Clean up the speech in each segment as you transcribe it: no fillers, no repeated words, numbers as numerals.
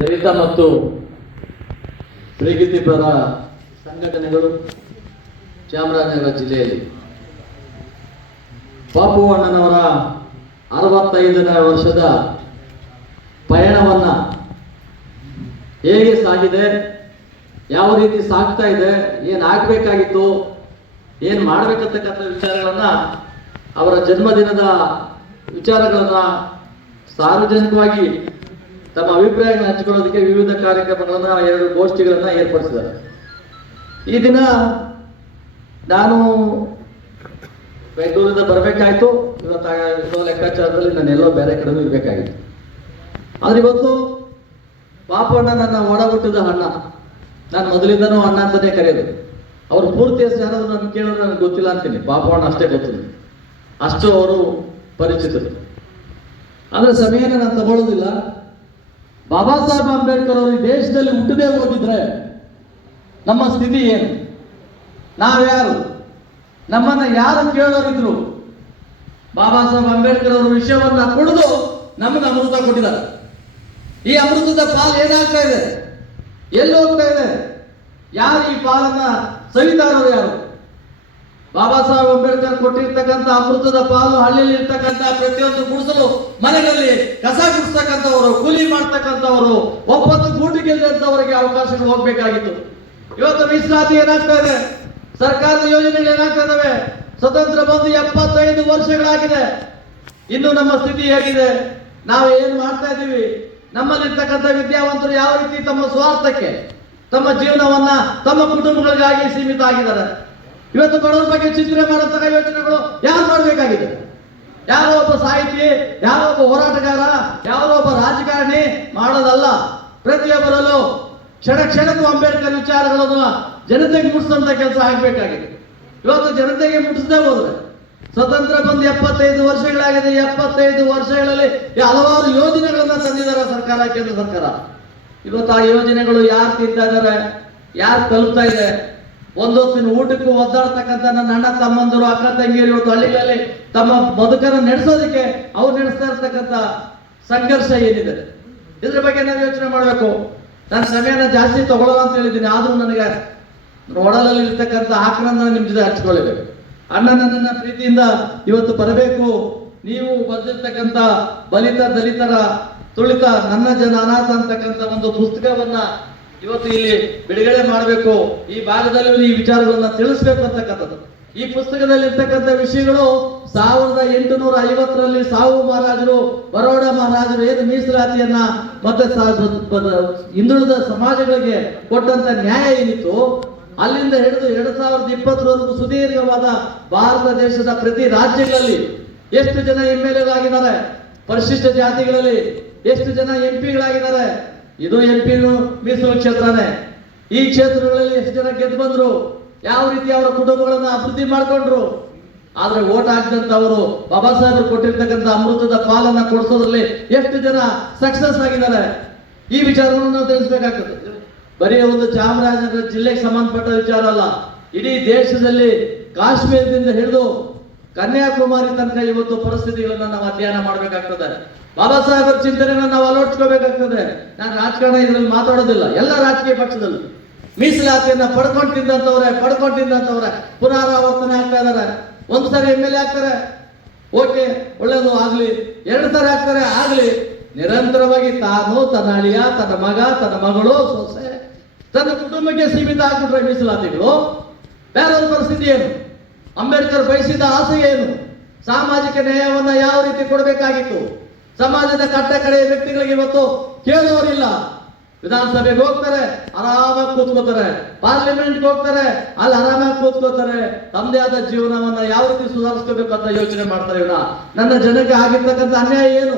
ದಲಿತ ಮತ್ತು ಪ್ರಗತಿಪರ ಸಂಘಟನೆಗಳು ಚಾಮರಾಜನಗರ ಜಿಲ್ಲೆಯಲ್ಲಿ ಬಾಪು ಅಣ್ಣನವರ 65ನೇ ವರ್ಷದ ಪಯಣವನ್ನ ಹೇಗೆ ಸಾಗಿದೆ, ಯಾವ ರೀತಿ ಸಾಗ್ತಾ ಇದೆ, ಏನಾಗಬೇಕಾಗಿತ್ತು, ಏನು ಮಾಡಬೇಕಂತಕ್ಕಂಥ ವಿಚಾರಗಳನ್ನ, ಅವರ ಜನ್ಮದಿನದ ವಿಚಾರಗಳನ್ನ ಸಾರ್ವಜನಿಕವಾಗಿ ತಮ್ಮ ಅಭಿಪ್ರಾಯಗಳನ್ನು ಹಂಚಿಕೊಳ್ಳೋದಕ್ಕೆ ವಿವಿಧ ಕಾರ್ಯಕ್ರಮಗಳನ್ನ, 2 ಗೋಷ್ಠಿಗಳನ್ನ ಏರ್ಪಡಿಸಿದ್ದಾರೆ. ಈ ದಿನ ನಾನು ಬೆಂಗಳೂರಿಂದ ಬರಬೇಕಾಯ್ತು. ಇವತ್ತು ಲೆಕ್ಕಾಚಾರದಲ್ಲಿ ನಾನು ಎಲ್ಲೋ ಬೇರೆ ಕಡೆನೂ ಇರಬೇಕಾಗಿತ್ತು. ಆದ್ರೆ ಇವತ್ತು ಬಾಪು ಅಣ್ಣ ನನ್ನ ಒಡ ಹುಟ್ಟಿದ ಅಣ್ಣ. ನಾನು ಮೊದಲಿಂದನೂ ಅಣ್ಣ ಅಂತಾನೆ ಕರೆಯೋದು. ಅವ್ರ ಪೂರ್ತಿ ಹೆಸರು ಯಾರಾದ್ರೂ ನಾನು ಕೇಳಿದ್ರೆ ನನಗೆ ಗೊತ್ತಿಲ್ಲ ಅಂತೀನಿ. ಬಾಪು ಅಣ್ಣ ಅಷ್ಟೇ ಗೊತ್ತಿಲ್ಲ, ಅಷ್ಟು ಅವರು ಪರಿಚಿತರು. ಆದ್ರೆ ಸಮಯನ ನಾನು ತಗೊಳ್ಳೋದಿಲ್ಲ. ಬಾಬಾ ಸಾಹೇಬ್ ಅಂಬೇಡ್ಕರ್ ಅವರು ಈ ದೇಶದಲ್ಲಿ ಹುಟ್ಟದೇ ಹೋಗಿದ್ರೆ ನಮ್ಮ ಸ್ಥಿತಿ ಏನು? ನಾವ್ಯಾರು? ನಮ್ಮನ್ನ ಯಾರು ಕೇಳೋರಿದ್ರು? ಬಾಬಾ ಸಾಹೇಬ್ ಅಂಬೇಡ್ಕರ್ ಅವರು ವಿಷಯವನ್ನ ಕುಡಿದು ನಮಗೆ ಅಮೃತ ಕೊಟ್ಟಿದ್ದಾರೆ. ಈ ಅಮೃತದ ಪಾಲು ಏನಾಗ್ತಾ ಇದೆ? ಎಲ್ಲಿ ಹೋಗ್ತಾ ಇದೆ? ಯಾರು ಈ ಪಾಲನ್ನ ಸವಿತಾರವರು? ಯಾರು? ಬಾಬಾ ಸಾಹೇಬ್ ಅಂಬೇಡ್ಕರ್ ಕೊಟ್ಟಿರ್ತಕ್ಕಂಥ ಅಮೃತದ ಪಾಲು ಹಳ್ಳಿಯಲ್ಲಿ ಇರ್ತಕ್ಕಂಥ ಪ್ರತಿಯೊಂದು ಗುಡಿಸಲು ಮನೆಗಳಲ್ಲಿ ಕಸ ಗುಡಿಸ್ತಕ್ಕಂಥವರು, ಕೂಲಿ ಮಾಡ್ತಕ್ಕಂಥವರು, ಒಪ್ಪತ್ತು ಗೂಟಿಗೆ ಗೆಲ್ಲದಂತವರಿಗೆ ಅವಕಾಶಗಳು ಹೋಗ್ಬೇಕಾಗಿತ್ತು. ಇವತ್ತು ಮೀಸಲಾತಿ ಏನಾಗ್ತಾ ಇದೆ? ಸರ್ಕಾರದ ಯೋಜನೆಗಳು ಏನಾಗ್ತಾ ಇದಾವೆ? ಸ್ವತಂತ್ರ ಬಂದು 75 ವರ್ಷಗಳಾಗಿದೆ. ಇನ್ನು ನಮ್ಮ ಸ್ಥಿತಿ ಹೇಗಿದೆ? ನಾವು ಏನ್ ಮಾಡ್ತಾ ಇದ್ದೀವಿ? ನಮ್ಮಲ್ಲಿರ್ತಕ್ಕಂಥ ವಿದ್ಯಾವಂತರು ಯಾವ ರೀತಿ ತಮ್ಮ ಸ್ವಾರ್ಥಕ್ಕೆ ತಮ್ಮ ಜೀವನವನ್ನ ತಮ್ಮ ಕುಟುಂಬಗಳಿಗಾಗಿ ಸೀಮಿತ ಆಗಿದ್ದಾರೆ. ಇವತ್ತು ಬಡವರ ಬಗ್ಗೆ ಚಿಂತನೆ ಮಾಡತಕ್ಕ ಯೋಚನೆಗಳು ಯಾರು ಮಾಡಬೇಕಾಗಿದೆ? ಯಾರೋ ಒಬ್ಬ ಸಾಹಿತಿ, ಯಾರೋ ಒಬ್ಬ ಹೋರಾಟಗಾರ, ಯಾರೋ ಒಬ್ಬ ರಾಜಕಾರಣಿ ಮಾಡೋದಲ್ಲ. ಪ್ರತಿಯೊಬ್ಬರಲ್ಲೂ ಕ್ಷಣ ಕ್ಷಣಕ್ಕೂ ಅಂಬೇಡ್ಕರ್ ವಿಚಾರಗಳನ್ನು ಜನತೆಗೆ ಮುಟ್ಟಿಸಂತ ಕೆಲಸ ಆಗ್ಬೇಕಾಗಿದೆ. ಇವತ್ತು ಜನತೆಗೆ ಮುಟ್ಟಿಸದೆ ಹೋದ್ರೆ, ಸ್ವತಂತ್ರ ಬಂದು 75 ವರ್ಷಗಳಾಗಿದೆ. 75 ವರ್ಷಗಳಲ್ಲಿ ಹಲವಾರು ಯೋಜನೆಗಳನ್ನ ತಂದಿದ್ದಾರೆ ಸರ್ಕಾರ, ಕೇಂದ್ರ ಸರ್ಕಾರ. ಇವತ್ತು ಆ ಯೋಜನೆಗಳು ಯಾರು ತಿಂತಾ ಇದ್ದಾರೆ? ಯಾರು ತಲುಪ್ತಾ ಇದೆ? ಒಂದೊತ್ತಿನ ಊಟಕ್ಕೂ ಒದ್ದಾಡ್ತಕ್ಕಂಥ ನನ್ನ ಅಣ್ಣ ತಮ್ಮಂದರು, ಅಕ್ಕ ತಂಗಿಯರು ಇವತ್ತು ಹಳ್ಳಿಗಳಲ್ಲಿ ತಮ್ಮ ಬದುಕನ್ನು ನಡೆಸೋದಕ್ಕೆ ಅವ್ರು ನಡೆಸ್ತಾ ಇರ್ತಕ್ಕಂಥ ಸಂಘರ್ಷ ಏನಿದೆ, ಇದ್ರ ಬಗ್ಗೆ ನಾವು ಯೋಚನೆ ಮಾಡಬೇಕು. ನಾನು ಸಮಯನ ಜಾಸ್ತಿ ತಗೊಳ್ಳೋಣ ಅಂತ ಹೇಳಿದ್ದೀನಿ. ಆದ್ರೂ ನನಗೆ ಒಡಲಲ್ಲಿ ಇರ್ತಕ್ಕಂಥ ಆಕ್ರಂದನ ನಿಮ್ ಜೊತೆ ಹಂಚ್ಕೊಳ್ಳಬೇಕು. ಅಣ್ಣ ನನ್ನನ್ನ ಪ್ರೀತಿಯಿಂದ ಇವತ್ತು ಬರಬೇಕು, ನೀವು ಬಂದಿರ್ತಕ್ಕಂಥ ಬಲಿತ ದಲಿತರ ತುಳಿತ ನನ್ನ ಜನ ಅನಾಥ ಅಂತಕ್ಕಂಥ ಒಂದು ಪುಸ್ತಕವನ್ನ ಇವತ್ತು ಇಲ್ಲಿ ಬಿಡುಗಡೆ ಮಾಡಬೇಕು, ಈ ಭಾಗದಲ್ಲಿ ಈ ವಿಚಾರಗಳನ್ನ ತಿಳಿಸ್ಬೇಕು ಅಂತಕ್ಕಂಥದ್ದು. ಈ ಪುಸ್ತಕದಲ್ಲಿ ಇರ್ತಕ್ಕಂಥ ವಿಷಯಗಳು 1850ರಲ್ಲಿ ಸಾವು ಮಹಾರಾಜರು, ಬರೋಡ ಮಹಾರಾಜರು ಏನು ಮೀಸಲಾತಿಯನ್ನ ಮತ್ತೆ ಹಿಂದುಳಿದ ಸಮಾಜಗಳಿಗೆ ಕೊಟ್ಟಂತ ನ್ಯಾಯ ಏನಿತ್ತು, ಅಲ್ಲಿಂದ ಹಿಡಿದು 2020ರವರೆಗೂ ಸುದೀರ್ಘವಾದ ಭಾರತ ದೇಶದ ಪ್ರತಿ ರಾಜ್ಯಗಳಲ್ಲಿ ಎಷ್ಟು ಜನ MLA ಪರಿಶಿಷ್ಟ ಜಾತಿಗಳಲ್ಲಿ ಎಷ್ಟು ಜನ MP ಇದು MP ಮೀಸಲು ಕ್ಷೇತ್ರನೇ. ಈ ಕ್ಷೇತ್ರಗಳಲ್ಲಿ ಎಷ್ಟು ಜನ ಗೆದ್ದು ಬಂದ್ರು, ಯಾವ ರೀತಿ ಅವರ ಕುಟುಂಬಗಳನ್ನ ಅಭಿವೃದ್ಧಿ ಮಾಡ್ಕೊಂಡ್ರು. ಆದ್ರೆ ಓಟ್ ಹಾಕಿದಂತವರು ಬಾಬಾ ಸಾಹೇಬರು ಕೊಟ್ಟಿರ್ತಕ್ಕಂಥ ಅಮೃತದ ಪಾಲನ್ನ ಕೊಡಿಸೋದ್ರಲ್ಲಿ ಎಷ್ಟು ಜನ ಸಕ್ಸಸ್ ಆಗಿದ್ದಾರೆ, ಈ ವಿಚಾರವನ್ನು ನಾವು ತಿಳಿಸ್ಬೇಕಾಗ್ತದೆ. ಬರೀ ಒಂದು ಚಾಮರಾಜನಗರ ಜಿಲ್ಲೆಗೆ ಸಂಬಂಧಪಟ್ಟ ವಿಚಾರ ಅಲ್ಲ, ಇಡೀ ದೇಶದಲ್ಲಿ ಕಾಶ್ಮೀರದಿಂದ ಹಿಡಿದು ಕನ್ಯಾಕುಮಾರಿ ತನಕ ಇವತ್ತು ಪರಿಸ್ಥಿತಿಗಳನ್ನ ನಾವು ಅಧ್ಯಯನ ಮಾಡಬೇಕಾಗ್ತದೆ. ಬಾಬಾ ಸಾಹೇಬರ ಚಿಂತನೆಗಳನ್ನ ನಾವು ಅಳವಡಿಸ್ಕೋಬೇಕಾಗ್ತದೆ. ನಾನು ರಾಜಕಾರಣ ಇದರಲ್ಲಿ ಮಾತಾಡೋದಿಲ್ಲ. ಎಲ್ಲ ರಾಜಕೀಯ ಪಕ್ಷದಲ್ಲಿ ಮೀಸಲಾತಿಯನ್ನ ಪಡ್ಕೊಂಡು ತಿಂದಂತವ್ರೆ ಪುನರಾವರ್ತನೆ ಆಗ್ತಾ ಇದಾರೆ. ಒಂದ್ಸರಿ MLA ಆಗ್ತಾರೆ, ಓಕೆ, ಒಳ್ಳೇದು ಆಗ್ಲಿ. 2 ಸಾರಿ ಆಗ್ತಾರೆ, ಆಗ್ಲಿ. ನಿರಂತರವಾಗಿ ತಾನು, ತನ್ನ ಅಳಿಯ, ತನ್ನ ಮಗ, ತನ್ನ ಮಗಳು, ಸೊಸೆ, ತನ್ನ ಕುಟುಂಬಕ್ಕೆ ಸೀಮಿತ ಆಗ್ಬಿಟ್ರೆ ಮೀಸಲಾತಿಗಳು, ಬೇರೆಯವ್ರ ಪರಿಸ್ಥಿತಿ ಏನು? ಅಂಬೇಡ್ಕರ್ ಬಯಸಿದ ಆಸೆ ಏನು? ಸಾಮಾಜಿಕ ನ್ಯಾಯವನ್ನ ಯಾವ ರೀತಿ ಕೊಡಬೇಕಾಗಿತ್ತು? ಸಮಾಜದ ಕಟ್ಟ ಕಡೆಯ ವ್ಯಕ್ತಿಗಳಿಗೆ ಇವತ್ತು ಕೇಳೋರಿಲ್ಲ. ವಿಧಾನಸಭೆಗೆ ಹೋಗ್ತಾರೆ, ಆರಾಮಾಗಿ ಕೂತ್ಕೋತಾರೆ. ಪಾರ್ಲಿಮೆಂಟ್ಗೆ ಹೋಗ್ತಾರೆ, ಅಲ್ಲಿ ಆರಾಮಾಗಿ ಕೂತ್ಕೋತಾರೆ. ತಮ್ಮದೇ ಆದ ಜೀವನವನ್ನ ಯಾವ ರೀತಿ ಸುಧಾರಿಸ್ಕೋಬೇಕು ಅಂತ ಯೋಚನೆ ಮಾಡ್ತಾರೆ. ಇವನ ನನ್ನ ಜನಕ್ಕೆ ಆಗಿರ್ತಕ್ಕಂಥ ಅನ್ಯಾಯ ಏನು?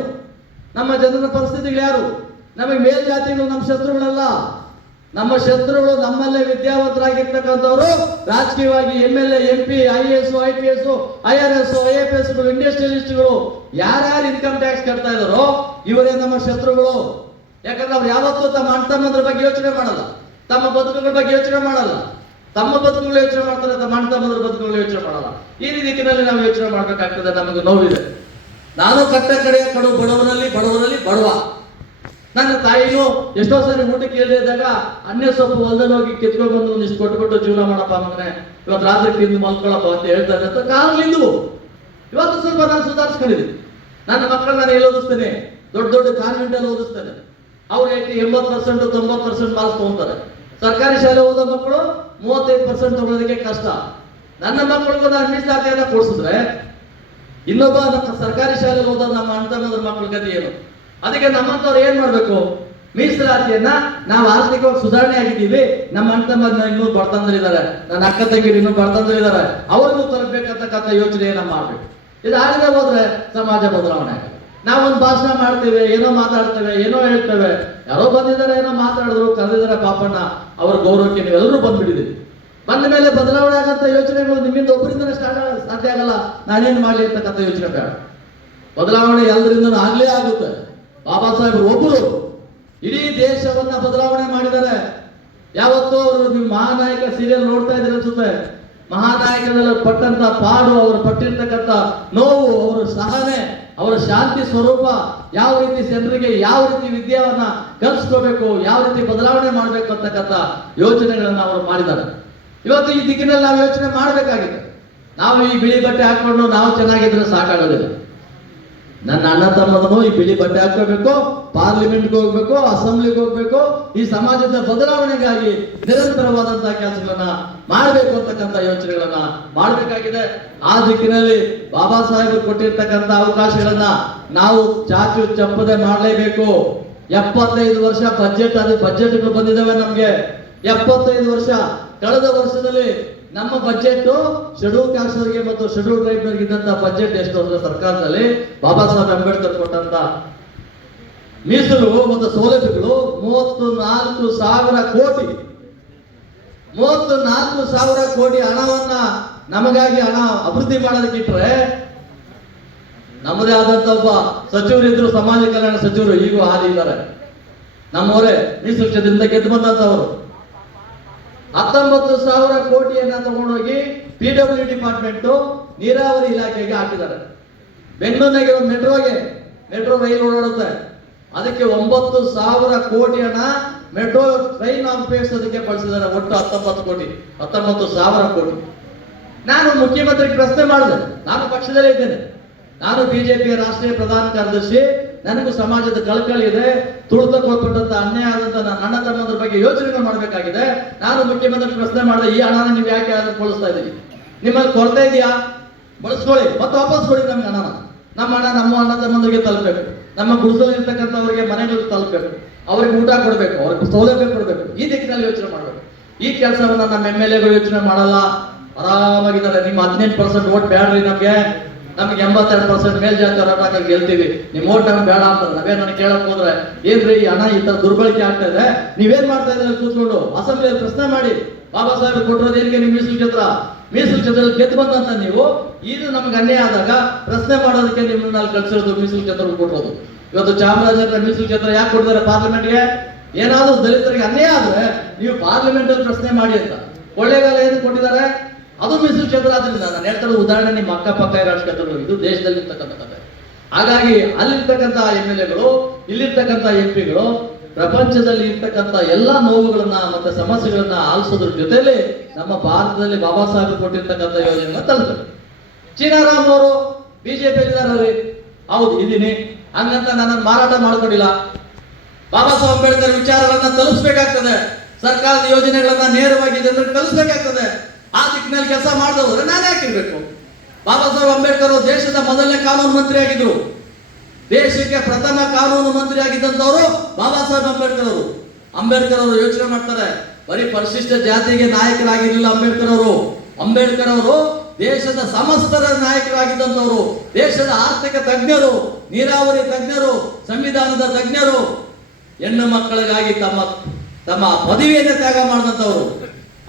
ನಮ್ಮ ಜನರ ಪರಿಸ್ಥಿತಿಗಳು ಯಾರು? ನಮಗೆ ಮೇಲ್ಜಾತಿಗಳು ನಮ್ಮ ಶತ್ರುಗಳಲ್ಲ. ನಮ್ಮ ಶತ್ರುಗಳು ನಮ್ಮಲ್ಲೇ ವಿದ್ಯಾವಂತರಾಗಿರ್ತಕ್ಕಂಥವ್ರು, ರಾಜಕೀಯವಾಗಿ MLA, MP, IAS, IPS, IRS, IFS, ಇಂಡಸ್ಟ್ರಿಯಲಿಸ್ಟ್ಗಳು, ಯಾರ್ಯಾರು ಇನ್ಕಮ್ ಟ್ಯಾಕ್ಸ್ ಕಟ್ತಾ ಇದಾರೋ ಇವರೇ ನಮ್ಮ ಶತ್ರುಗಳು. ಯಾಕಂದ್ರೆ ಅವ್ರು ಯಾವತ್ತೂ ತಮ್ಮ ಅಣ್ಣ ತಮ್ಮಂದ್ರ ಬಗ್ಗೆ ಯೋಚನೆ ಮಾಡಲ್ಲ, ತಮ್ಮ ಬದುಕುಗಳ ಬಗ್ಗೆ ಯೋಚನೆ ಮಾಡಲ್ಲ. ತಮ್ಮ ಬದುಕುಗಳು ಯೋಚನೆ ಮಾಡ್ತಾರೆ, ತಮ್ಮ ಅಣ್ಣ ತಮ್ಮಂದ್ರ ಬದುಕುಗಳು ಯೋಚನೆ ಮಾಡಲ್ಲ. ಈ ರೀತಿಯಲ್ಲಿ ನಾವು ಯೋಚನೆ ಮಾಡ್ಬೇಕಾಗ್ತದೆ. ನಮಗೆ ನೋವಿದೆ. ನಾನು ಕಟ್ಟ ಕಡೆಯ ಬಡವರಲ್ಲಿ ಬಡವ, ನನ್ನ ತಾಯಿನೂ ಎಷ್ಟೋ ಸರಿ ಊಟಕ್ಕೆ ಇಲ್ಲದೆ ಇದ್ದಾಗ ಅನ್ನೆ ಸೊಪ್ಪು ಹೊಲದಲ್ಲಿ ಹೋಗಿ ಕಿತ್ಕೊಂಡು ಬಂದು ಒಂದಿಷ್ಟು ಕೊಟ್ಬಿಟ್ಟು ಜೀವನ ಮಾಡಪ್ಪ ಮಗನೆ, ಇವತ್ತು ರಾತ್ರಿ ತಿಂದು ಮಲ್ಕೊಳ್ಳಪ್ಪ ಅಂತ ಹೇಳ್ತಾರೆ ಅಂತ ಕಾರಣಲಿಂದು. ಇವತ್ತು ಸ್ವಲ್ಪ ನಾನು ಸುಧಾರಿಸ್ಕೊಂಡಿದ್ದೀನಿ. ನನ್ನ ಮಕ್ಕಳನ್ನ ನಾನು ಎಲ್ಲಿ ಓದಿಸ್ತೇನೆ, ದೊಡ್ಡ ದೊಡ್ಡ ಕಾನ್ವೆಂಟ್ ಅಲ್ಲಿ ಓದಿಸ್ತೇನೆ. ಅವ್ರು 80% 90% ಮಾರ್ಕ್ಸ್ ತಗೊಂತಾರೆ. ಸರ್ಕಾರಿ ಶಾಲೆ ಓದೋ ಮಕ್ಕಳು 35% ತಗೊಳ್ಳೋದಕ್ಕೆ ಕಷ್ಟ. ನನ್ನ ಮಕ್ಕಳಿಗೂ ನಾನು ಮೀಸಲಾತಿಯನ್ನ ಕೊಡಿಸಿದ್ರೆ ಇನ್ನೊಬ್ಬ ನಮ್ಮ ಸರ್ಕಾರಿ ಶಾಲೆ ಓದೋ ನಮ್ಮ ಅಣ್ಣ ತಮ್ಮದ್ರ ಮಕ್ಕಳ ಗತಿ ಏನು? ಅದಕ್ಕೆ ನಮ್ಮಂತವ್ರು ಏನ್ ಮಾಡ್ಬೇಕು, ಮೀಸಲಾತಿಯನ್ನ ನಾವು ಆರ್ಥಿಕವಾಗಿ ಸುಧಾರಣೆ ಆಗಿದ್ದೀವಿ, ನಮ್ಮ ಅಣ್ಣ ತಮ್ಮ ಇನ್ನೂ ಬಡತನದಲ್ಲಿದ್ದಾರೆ, ನನ್ನ ಅಕ್ಕ ತಂಗಿರು ಇನ್ನೂ ಬಡತನದಲ್ಲಿದ್ದಾರೆ, ಅವ್ರಿಗೂ ತಲುಪಬೇಕಂತಕ್ಕಂಥ ಯೋಚನೆಯನ್ನ ಮಾಡ್ಬೇಕು. ಇದು ಆಗದೆ ಹೋದ್ರೆ ಸಮಾಜ ಬದಲಾವಣೆ ಆಗಲ್ಲ. ನಾವೊಂದು ಭಾಷಣ ಮಾಡ್ತೇವೆ, ಏನೋ ಮಾತಾಡ್ತೇವೆ, ಏನೋ ಹೇಳ್ತೇವೆ, ಯಾರೋ ಬಂದಿದ್ದಾರೆ, ಏನೋ ಮಾತಾಡಿದ್ರು, ಕರೆದಿದ್ದಾರೆ ಪಾಪಣ್ಣ, ಅವ್ರ ಗೌರವಕ್ಕೆ ನೀವೆಲ್ಲರೂ ಬಂದ್ಬಿಟ್ಟಿದ್ದೀವಿ. ಬಂದ ಮೇಲೆ ಬದಲಾವಣೆ ಆಗಂತ ಯೋಚನೆಗಳು ನಿಮ್ಮಿಂದ ಒಬ್ಬರಿಂದನೇ ಸ್ಟಾರ್ಟ್ ಸಾಧ್ಯ ಆಗಲ್ಲ. ನಾನೇನ್ ಮಾಡ್ಲಿ ಅಂತಕ್ಕಂಥ ಯೋಚನೆ ಬೇಡ. ಬದಲಾವಣೆ ಎಲ್ಲರಿಂದ ಆಗ್ಲೇ ಆಗುತ್ತೆ. ಬಾಬಾ ಸಾಹೇಬರು ಒಬ್ಬರು ಇಡೀ ದೇಶವನ್ನ ಬದಲಾವಣೆ ಮಾಡಿದ್ದಾರೆ. ಯಾವತ್ತೂ ಅವರು ನೀವು ಮಹಾನಾಯಕ ಸೀರಿಯಲ್ ನೋಡ್ತಾ ಇದ್ರೆ ಅನ್ಸುತ್ತೆ, ಮಹಾನಾಯಕದಲ್ಲಿ ಪಟ್ಟಂತ ಪಾಡು, ಅವರು ಪಟ್ಟಿರ್ತಕ್ಕಂಥ ನೋವು, ಅವರ ಸಹನೆ, ಅವರ ಶಾಂತಿ ಸ್ವರೂಪ, ಯಾವ ರೀತಿ ಜನರಿಗೆ ಯಾವ ರೀತಿ ವಿದ್ಯಾವನ್ನ ಕಲಿಸ್ಕೋಬೇಕು, ಯಾವ ರೀತಿ ಬದಲಾವಣೆ ಮಾಡಬೇಕು ಅಂತಕ್ಕಂಥ ಯೋಚನೆಗಳನ್ನ ಅವರು ಮಾಡಿದ್ದಾರೆ. ಇವತ್ತು ಈ ದಿಕ್ಕಿನಲ್ಲಿ ನಾವು ಯೋಚನೆ ಮಾಡಬೇಕಾಗಿದೆ. ನಾವು ಈ ಬಿಳಿ ಬಟ್ಟೆ ಹಾಕೊಂಡು ನಾವು ಚೆನ್ನಾಗಿದ್ರೆ ಸಾಕಾಗೋದಿಲ್ಲ. ನನ್ನ ಅಣ್ಣ ತಮ್ಮದನ್ನು ಈ ಬಿಳಿ ಬಟ್ಟೆ ಹಾಕೋಬೇಕು, ಪಾರ್ಲಿಮೆಂಟ್ಗೆ ಹೋಗ್ಬೇಕು, ಅಸೆಂಬ್ಲಿಗೆ ಹೋಗ್ಬೇಕು, ಈ ಸಮಾಜದ ಬದಲಾವಣೆಗಾಗಿ ನಿರಂತರವಾದಂತಹ ಕೆಲಸಗಳನ್ನ ಮಾಡಬೇಕು ಅಂತಕ್ಕಂಥ ಯೋಚನೆಗಳನ್ನ ಮಾಡಬೇಕಾಗಿದೆ. ಆ ದಿಕ್ಕಿನಲ್ಲಿ ಬಾಬಾ ಸಾಹೇಬರು ಕೊಟ್ಟಿರ್ತಕ್ಕಂಥ ಅವಕಾಶಗಳನ್ನ ನಾವು ಚಾಚು ಚಪ್ಪದೆ ಮಾಡಲೇಬೇಕು. 75 ವರ್ಷ ಬಜೆಟ್ಗಳು ಬಂದಿದ್ದಾವೆ ನಮ್ಗೆ. 75 ವರ್ಷ. ಕಳೆದ ವರ್ಷದಲ್ಲಿ ನಮ್ಮ ಬಜೆಟ್ ಶೆಡ್ಯೂಲ್ ಕ್ಯಾಸ್ಟ್ ಅವರಿಗೆ ಮತ್ತು ಶೆಡ್ಯೂಲ್ ಟ್ರೈಬ್ ಇದ್ದಂತ ಬಜೆಟ್ ಎಷ್ಟು ಅಂದ್ರೆ ಸರ್ಕಾರದಲ್ಲಿ ಬಾಬಾ ಸಾಹೇಬ್ ಅಂಬೇಡ್ಕರ್ ಕೊಟ್ಟಂತ ಮೀಸಲು ಮತ್ತು ಸೌಲಭ್ಯಗಳು 34,000 ಕೋಟಿ. 34,000 ಕೋಟಿ ಹಣವನ್ನ ನಮಗಾಗಿ ಹಣ ಅಭಿವೃದ್ಧಿ ಮಾಡೋದಕ್ಕೆ ಇಟ್ರೆ, ನಮ್ಮದೇ ಆದಂತ ಒಬ್ಬ ಸಚಿವರು ಇದ್ರು, ಸಮಾಜ ಕಲ್ಯಾಣ ಸಚಿವರು, ಈಗೂ ಹಾಲಿ ಇದ್ದಾರೆ, ನಮ್ಮವರೇ ಮೀಸಲು ಕ್ಷೇತ್ರದಿಂದ ಗೆದ್ದು ಬಂದಂತವರು. 19,000 ಕೋಟಿಯನ್ನ ತಗೊಂಡೋಗಿ PW ಡಿಪಾರ್ಟ್ಮೆಂಟ್ ನೀರಾವರಿ ಇಲಾಖೆಗೆ ಹಾಕಿದ್ದಾರೆ. ಬೆಂಗಳೂರಿನಾಗೆ ಒಂದು ಮೆಟ್ರೋ ರೈಲು ಓಡಾಡುತ್ತೆ, ಅದಕ್ಕೆ 9,000 ಕೋಟಿಯನ್ನ ಮೆಟ್ರೋ ಟ್ರೈನ್ ಉಪಯೋಗಿಸೋದಕ್ಕೆ ಬಳಸಿದ್ದಾರೆ. ಒಟ್ಟು 19,000 ಕೋಟಿ. ನಾನು ಮುಖ್ಯಮಂತ್ರಿಗೆ ಪ್ರಶ್ನೆ ಮಾಡಿದೆ. ನಾನು ಪಕ್ಷದಲ್ಲೇ ಇದ್ದೇನೆ, ನಾನು ಬಿಜೆಪಿಯ ರಾಷ್ಟ್ರೀಯ ಪ್ರಧಾನ ಕಾರ್ಯದರ್ಶಿ, ನನಗೂ ಸಮಾಜದ ಕಳಕಳಿ ಇದೆ, ತುಳಿತಕ್ಕೊಳಪಟ್ಟಂತ ಅನ್ಯಾಯ ಆದಂತ ನನ್ನ ಅಣ್ಣ ತಮ್ಮದ್ರ ಬಗ್ಗೆ ಯೋಚನೆ ಮಾಡಬೇಕಾಗಿದೆ. ನಾನು ಮುಖ್ಯಮಂತ್ರಿ ಪ್ರಶ್ನೆ ಮಾಡಿದೆ, ಈ ಹಣನ ನೀವು ಯಾಕೆ ಬಳಸ್ತಾ ಇದ್ದೀರಿ? ನಿಮ್ಮಲ್ಲಿ ಕೊರತೆ ಇದೆಯಾ? ಬಳಸ್ಕೊಳ್ಳಿ, ಮತ್ತೆ ವಾಪಸ್ ಕೊಡಿ ನಮ್ಗೆ ಹಣನ. ನಮ್ಮ ಹಣ ನಮ್ಮ ಅಣ್ಣ ತಮ್ಮಂದ್ರಿಗೆ ತಲುಪಬೇಕು, ನಮ್ಮ ಗುಡಿಸಲಿರ್ತಕ್ಕಂಥವ್ರಿಗೆ ಮನೆಗಳಿಗೆ ತಲುಪಬೇಕು, ಅವ್ರಿಗೆ ಊಟ ಕೊಡಬೇಕು, ಅವ್ರಿಗೆ ಸೌಲಭ್ಯ ಕೊಡಬೇಕು. ಈ ದಿಕ್ಕಿನಲ್ಲಿ ಯೋಚನೆ ಮಾಡಬೇಕು. ಈ ಕೆಲಸವನ್ನ ನಮ್ಮ MLAಗಳು ಯೋಚನೆ ಮಾಡಲ್ಲ, ಆರಾಮಾಗಿದ್ದಾರೆ. ನಿಮ್ಮ 18% ಓಟ್ ಬೇಡ್ರಿ, ನಮ್ಗೆ 82% ಮೇಲ್ಜಾತಿ ಹೋರಾಟ ಗೆಲ್ತೀವಿ, ನಿಮ್ ಓಟ್ ನಮ್ಗೆ ಬೇಡ ಅಂತಾರೆ. ನಾವೇನ್ ನನಗೆ ಕೇಳಕ್ ಹೋದ್ರೆ, ಏನ್ರಿ ಈ ಹಣ ಈ ತರ ದುರ್ಬಳಕೆ ಆಗ್ತಾ ಇದೆ, ನೀವೇನ್ ಮಾಡ್ತಾ ಇದ್ರೆ ಕೂತ್ಕೊಂಡು ಅಸೆಂಬ್ಲಿಯಲ್ಲಿ ಪ್ರಶ್ನೆ ಮಾಡಿ, ಬಾಬಾ ಸಾಹೇಬ್ ಕೊಟ್ಟಿರೋದು ಏನಕ್ಕೆ ನಿಮ್ ಮೀಸಲು ಕ್ಷೇತ್ರದಲ್ಲಿ ಗೆದ್ದು ಬಂದಂತ ನೀವು, ಇದು ನಮ್ಗೆ ಅನ್ಯಾಯ ಆದಾಗ ಪ್ರಶ್ನೆ ಮಾಡೋದಕ್ಕೆ ನಿಮ್ಮನ್ನ ಅಲ್ಲಿ ಕಳ್ಸಿರೋದು, ಮೀಸಲು ಕ್ಷೇತ್ರ ಕೊಟ್ಟರೋದು. ಇವತ್ತು ಚಾಮರಾಜನಗರ ಮೀಸಲು ಕ್ಷೇತ್ರ ಯಾಕೆ ಕೊಟ್ಟಿದ್ದಾರೆ ಪಾರ್ಲಿಮೆಂಟ್ಗೆ? ಏನಾದ್ರೂ ದಲಿತರಿಗೆ ಅನ್ಯಾಯ ಆದ್ರೆ ನೀವು ಪಾರ್ಲಿಮೆಂಟ್ ಅಲ್ಲಿ ಪ್ರಶ್ನೆ ಮಾಡಿ ಅಂತ. ಕೊಳ್ಳೇಗಾಲ ಏನು ಕೊಟ್ಟಿದ್ದಾರೆ, ಅದು ಮೀಸಲು ಕ್ಷೇತ್ರ. ಆದ್ರಿಂದ ನಾನು ಹೇಳ್ತಾ ಉದಾಹರಣೆ ನಿಮ್ಮ ಅಕ್ಕಪಕ್ಕ ಇರೋ ಕ್ಷೇತ್ರಗಳು, ಇದು ದೇಶದಲ್ಲಿ ಇರ್ತಕ್ಕಂಥ ಕಥೆ. ಹಾಗಾಗಿ ಅಲ್ಲಿರ್ತಕ್ಕಂಥ MLAಗಳು, ಇಲ್ಲಿರ್ತಕ್ಕಂಥ MP ಗಳು ಪ್ರಪಂಚದಲ್ಲಿ ಇರ್ತಕ್ಕಂಥ ಎಲ್ಲಾ ನೋವುಗಳನ್ನ ಮತ್ತೆ ಸಮಸ್ಯೆಗಳನ್ನ ಆಲಿಸೋದ್ರ ಜೊತೆಲಿ ನಮ್ಮ ಭಾರತದಲ್ಲಿ ಬಾಬಾ ಸಾಹೇಬ್ ಕೊಟ್ಟಿರ್ತಕ್ಕಂಥ ಯೋಜನೆಗಳನ್ನ ತಲುಪಬೇಕು. ಚೀನಾರಾಮ್ ಅವರು ಬಿಜೆಪಿ ಇದ್ದಾರೆ, ಹೌದು ಇದೀನಿ, ಹಂಗಂತ ನನ್ನನ್ನು ಮಾರಾಟ ಮಾಡ್ಕೊಂಡಿಲ್ಲ. ಬಾಬಾ ಸಾಹೇಬ್ ಅಂಬೇಡ್ಕರ್ ವಿಚಾರಗಳನ್ನ ತಲುಪಿಸಬೇಕಾಗ್ತದೆ, ಸರ್ಕಾರದ ಯೋಜನೆಗಳನ್ನ ನೇರವಾಗಿ ಜನರಿಗೆ ತಲುಪಿಸಬೇಕಾಗ್ತದೆ. ಆ ದಿಕ್ಕಿನಲ್ಲಿ ಕೆಲಸ ಮಾಡಿದವರು ನಾನು ಯಾಕಿರ್ಬೇಕು? ಬಾಬಾ ಸಾಹೇಬ್ ಅಂಬೇಡ್ಕರ್ ದೇಶದ ಮೊದಲನೇ ಕಾನೂನು ಮಂತ್ರಿ ಆಗಿದ್ರು. ದೇಶಕ್ಕೆ ಪ್ರಥಮ ಕಾನೂನು ಮಂತ್ರಿ ಆಗಿದ್ದಂತವರು ಬಾಬಾ ಸಾಹೇಬ್ ಅಂಬೇಡ್ಕರ್ ಅವರು ಯೋಚನೆ ಮಾಡ್ತಾರೆ, ಬರೀ ಪರಿಶಿಷ್ಟ ಜಾತಿಗೆ ನಾಯಕರಾಗಿರ್ಲಿಲ್ಲ ಅಂಬೇಡ್ಕರ್ ಅವರು ದೇಶದ ಸಮಸ್ತರ ನಾಯಕರಾಗಿದ್ದಂತವರು, ದೇಶದ ಆರ್ಥಿಕ ತಜ್ಞರು, ನೀರಾವರಿ ತಜ್ಞರು, ಸಂವಿಧಾನದ ತಜ್ಞರು, ಹೆಣ್ಣು ಮಕ್ಕಳಿಗಾಗಿ ತಮ್ಮ ಪದವಿಯನ್ನೇ ತ್ಯಾಗ ಮಾಡಿದಂತವರು.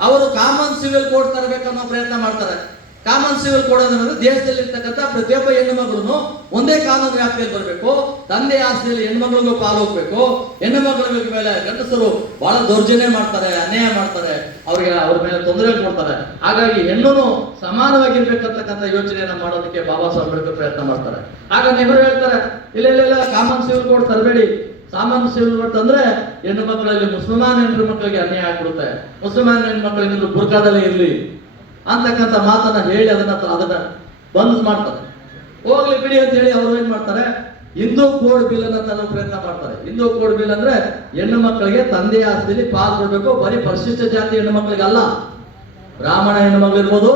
ಅವರು ಕಾಮನ್ ಸಿವಿಲ್ ಕೋಡ್ ತರಬೇಕನ್ನೋ ಪ್ರಯತ್ನ ಮಾಡ್ತಾರೆ. ಕಾಮನ್ ಸಿವಿಲ್ ಕೋಡ್ ಅಂದ್ರೆ ದೇಶದಲ್ಲಿ ಇರ್ತಕ್ಕಂಥ ಪ್ರತಿಯೊಬ್ಬ ಹೆಣ್ಣು ಮಗಳನ್ನು ಒಂದೇ ಕಾನೂನು ವ್ಯಾಪ್ತಿಯಲ್ಲಿ ಬರಬೇಕು, ತಂದೆ ಆಸ್ತಿಯಲ್ಲಿ ಹೆಣ್ಣು ಮಗಳಿಗೂ ಪಾಲು ಹೋಗ್ಬೇಕು. ಹೆಣ್ಣು ಮಗಳ ಮೇಲೆ ಗಂಡಸರು ಬಹಳ ದೌರ್ಜನ್ಯ ಮಾಡ್ತಾರೆ, ಅನ್ಯಾಯ ಮಾಡ್ತಾರೆ, ಅವ್ರ ಮೇಲೆ ತೊಂದರೆ ಕೊಡ್ತಾರೆ. ಹಾಗಾಗಿ ಹೆಣ್ಣು ಸಮಾನವಾಗಿರ್ಬೇಕಂತಕ್ಕಂಥ ಯೋಚನೆಯನ್ನ ಮಾಡೋದಕ್ಕೆ ಬಾಬಾ ಸಾಹೇಬ್ ಅಂಬೇಡ್ಕರ್ ಪ್ರಯತ್ನ ಮಾಡ್ತಾರೆ. ಆಗ ನೆಹರು ಹೇಳ್ತಾರೆ, ಇಲ್ಲ ಕಾಮನ್ ಸಿವಿಲ್ ಕೋಡ್ ತರಬೇಡಿ, ಸಾಮಾನ್ಯ ಸಿವಿಲ್ ಕೋರ್ಟ್ ಅಂದ್ರೆ ಹೆಣ್ಣು ಮಕ್ಕಳಲ್ಲಿ ಮುಸಲ್ಮಾನ್ ಹೆಣ್ಣು ಮಕ್ಕಳಿಗೆ ಅನ್ಯಾಯ ಆಗ್ಬಿಡುತ್ತೆ, ಮುಸಲ್ಮಾನ್ ಹೆಣ್ಣು ಮಕ್ಕಳಿಗೆ ಬುರ್ಕಾದಲ್ಲೇ ಇರಲಿ ಅಂತಕ್ಕಂಥ ಮಾತನ್ನ ಹೇಳಿ ಅದನ್ನ ಬಂದ್ ಮಾಡ್ತಾರೆ. ಹೋಗ್ಲಿ ಬಿಡಿ ಅಂತ ಹೇಳಿ ಅವರು ಏನ್ ಮಾಡ್ತಾರೆ, ಹಿಂದೂ ಕೋಡ್ ಬಿಲ್ ಅನ್ನ ತರೋ ಪ್ರಯತ್ನ ಮಾಡ್ತಾರೆ. ಹಿಂದೂ ಕೋಡ್ ಬಿಲ್ ಅಂದ್ರೆ ಹೆಣ್ಣು ಮಕ್ಕಳಿಗೆ ತಂದೆ ಆಸ್ತಿಯಲ್ಲಿ ಪಾಲ್ ಕೊಡ್ಬೇಕು, ಬರೀ ಪರಿಶಿಷ್ಟ ಜಾತಿ ಹೆಣ್ಣು ಮಕ್ಕಳಿಗೆ ಅಲ್ಲ, ಬ್ರಾಹ್ಮಣ ಹೆಣ್ಣು ಮಕ್ಕಳಿರ್ಬೋದು,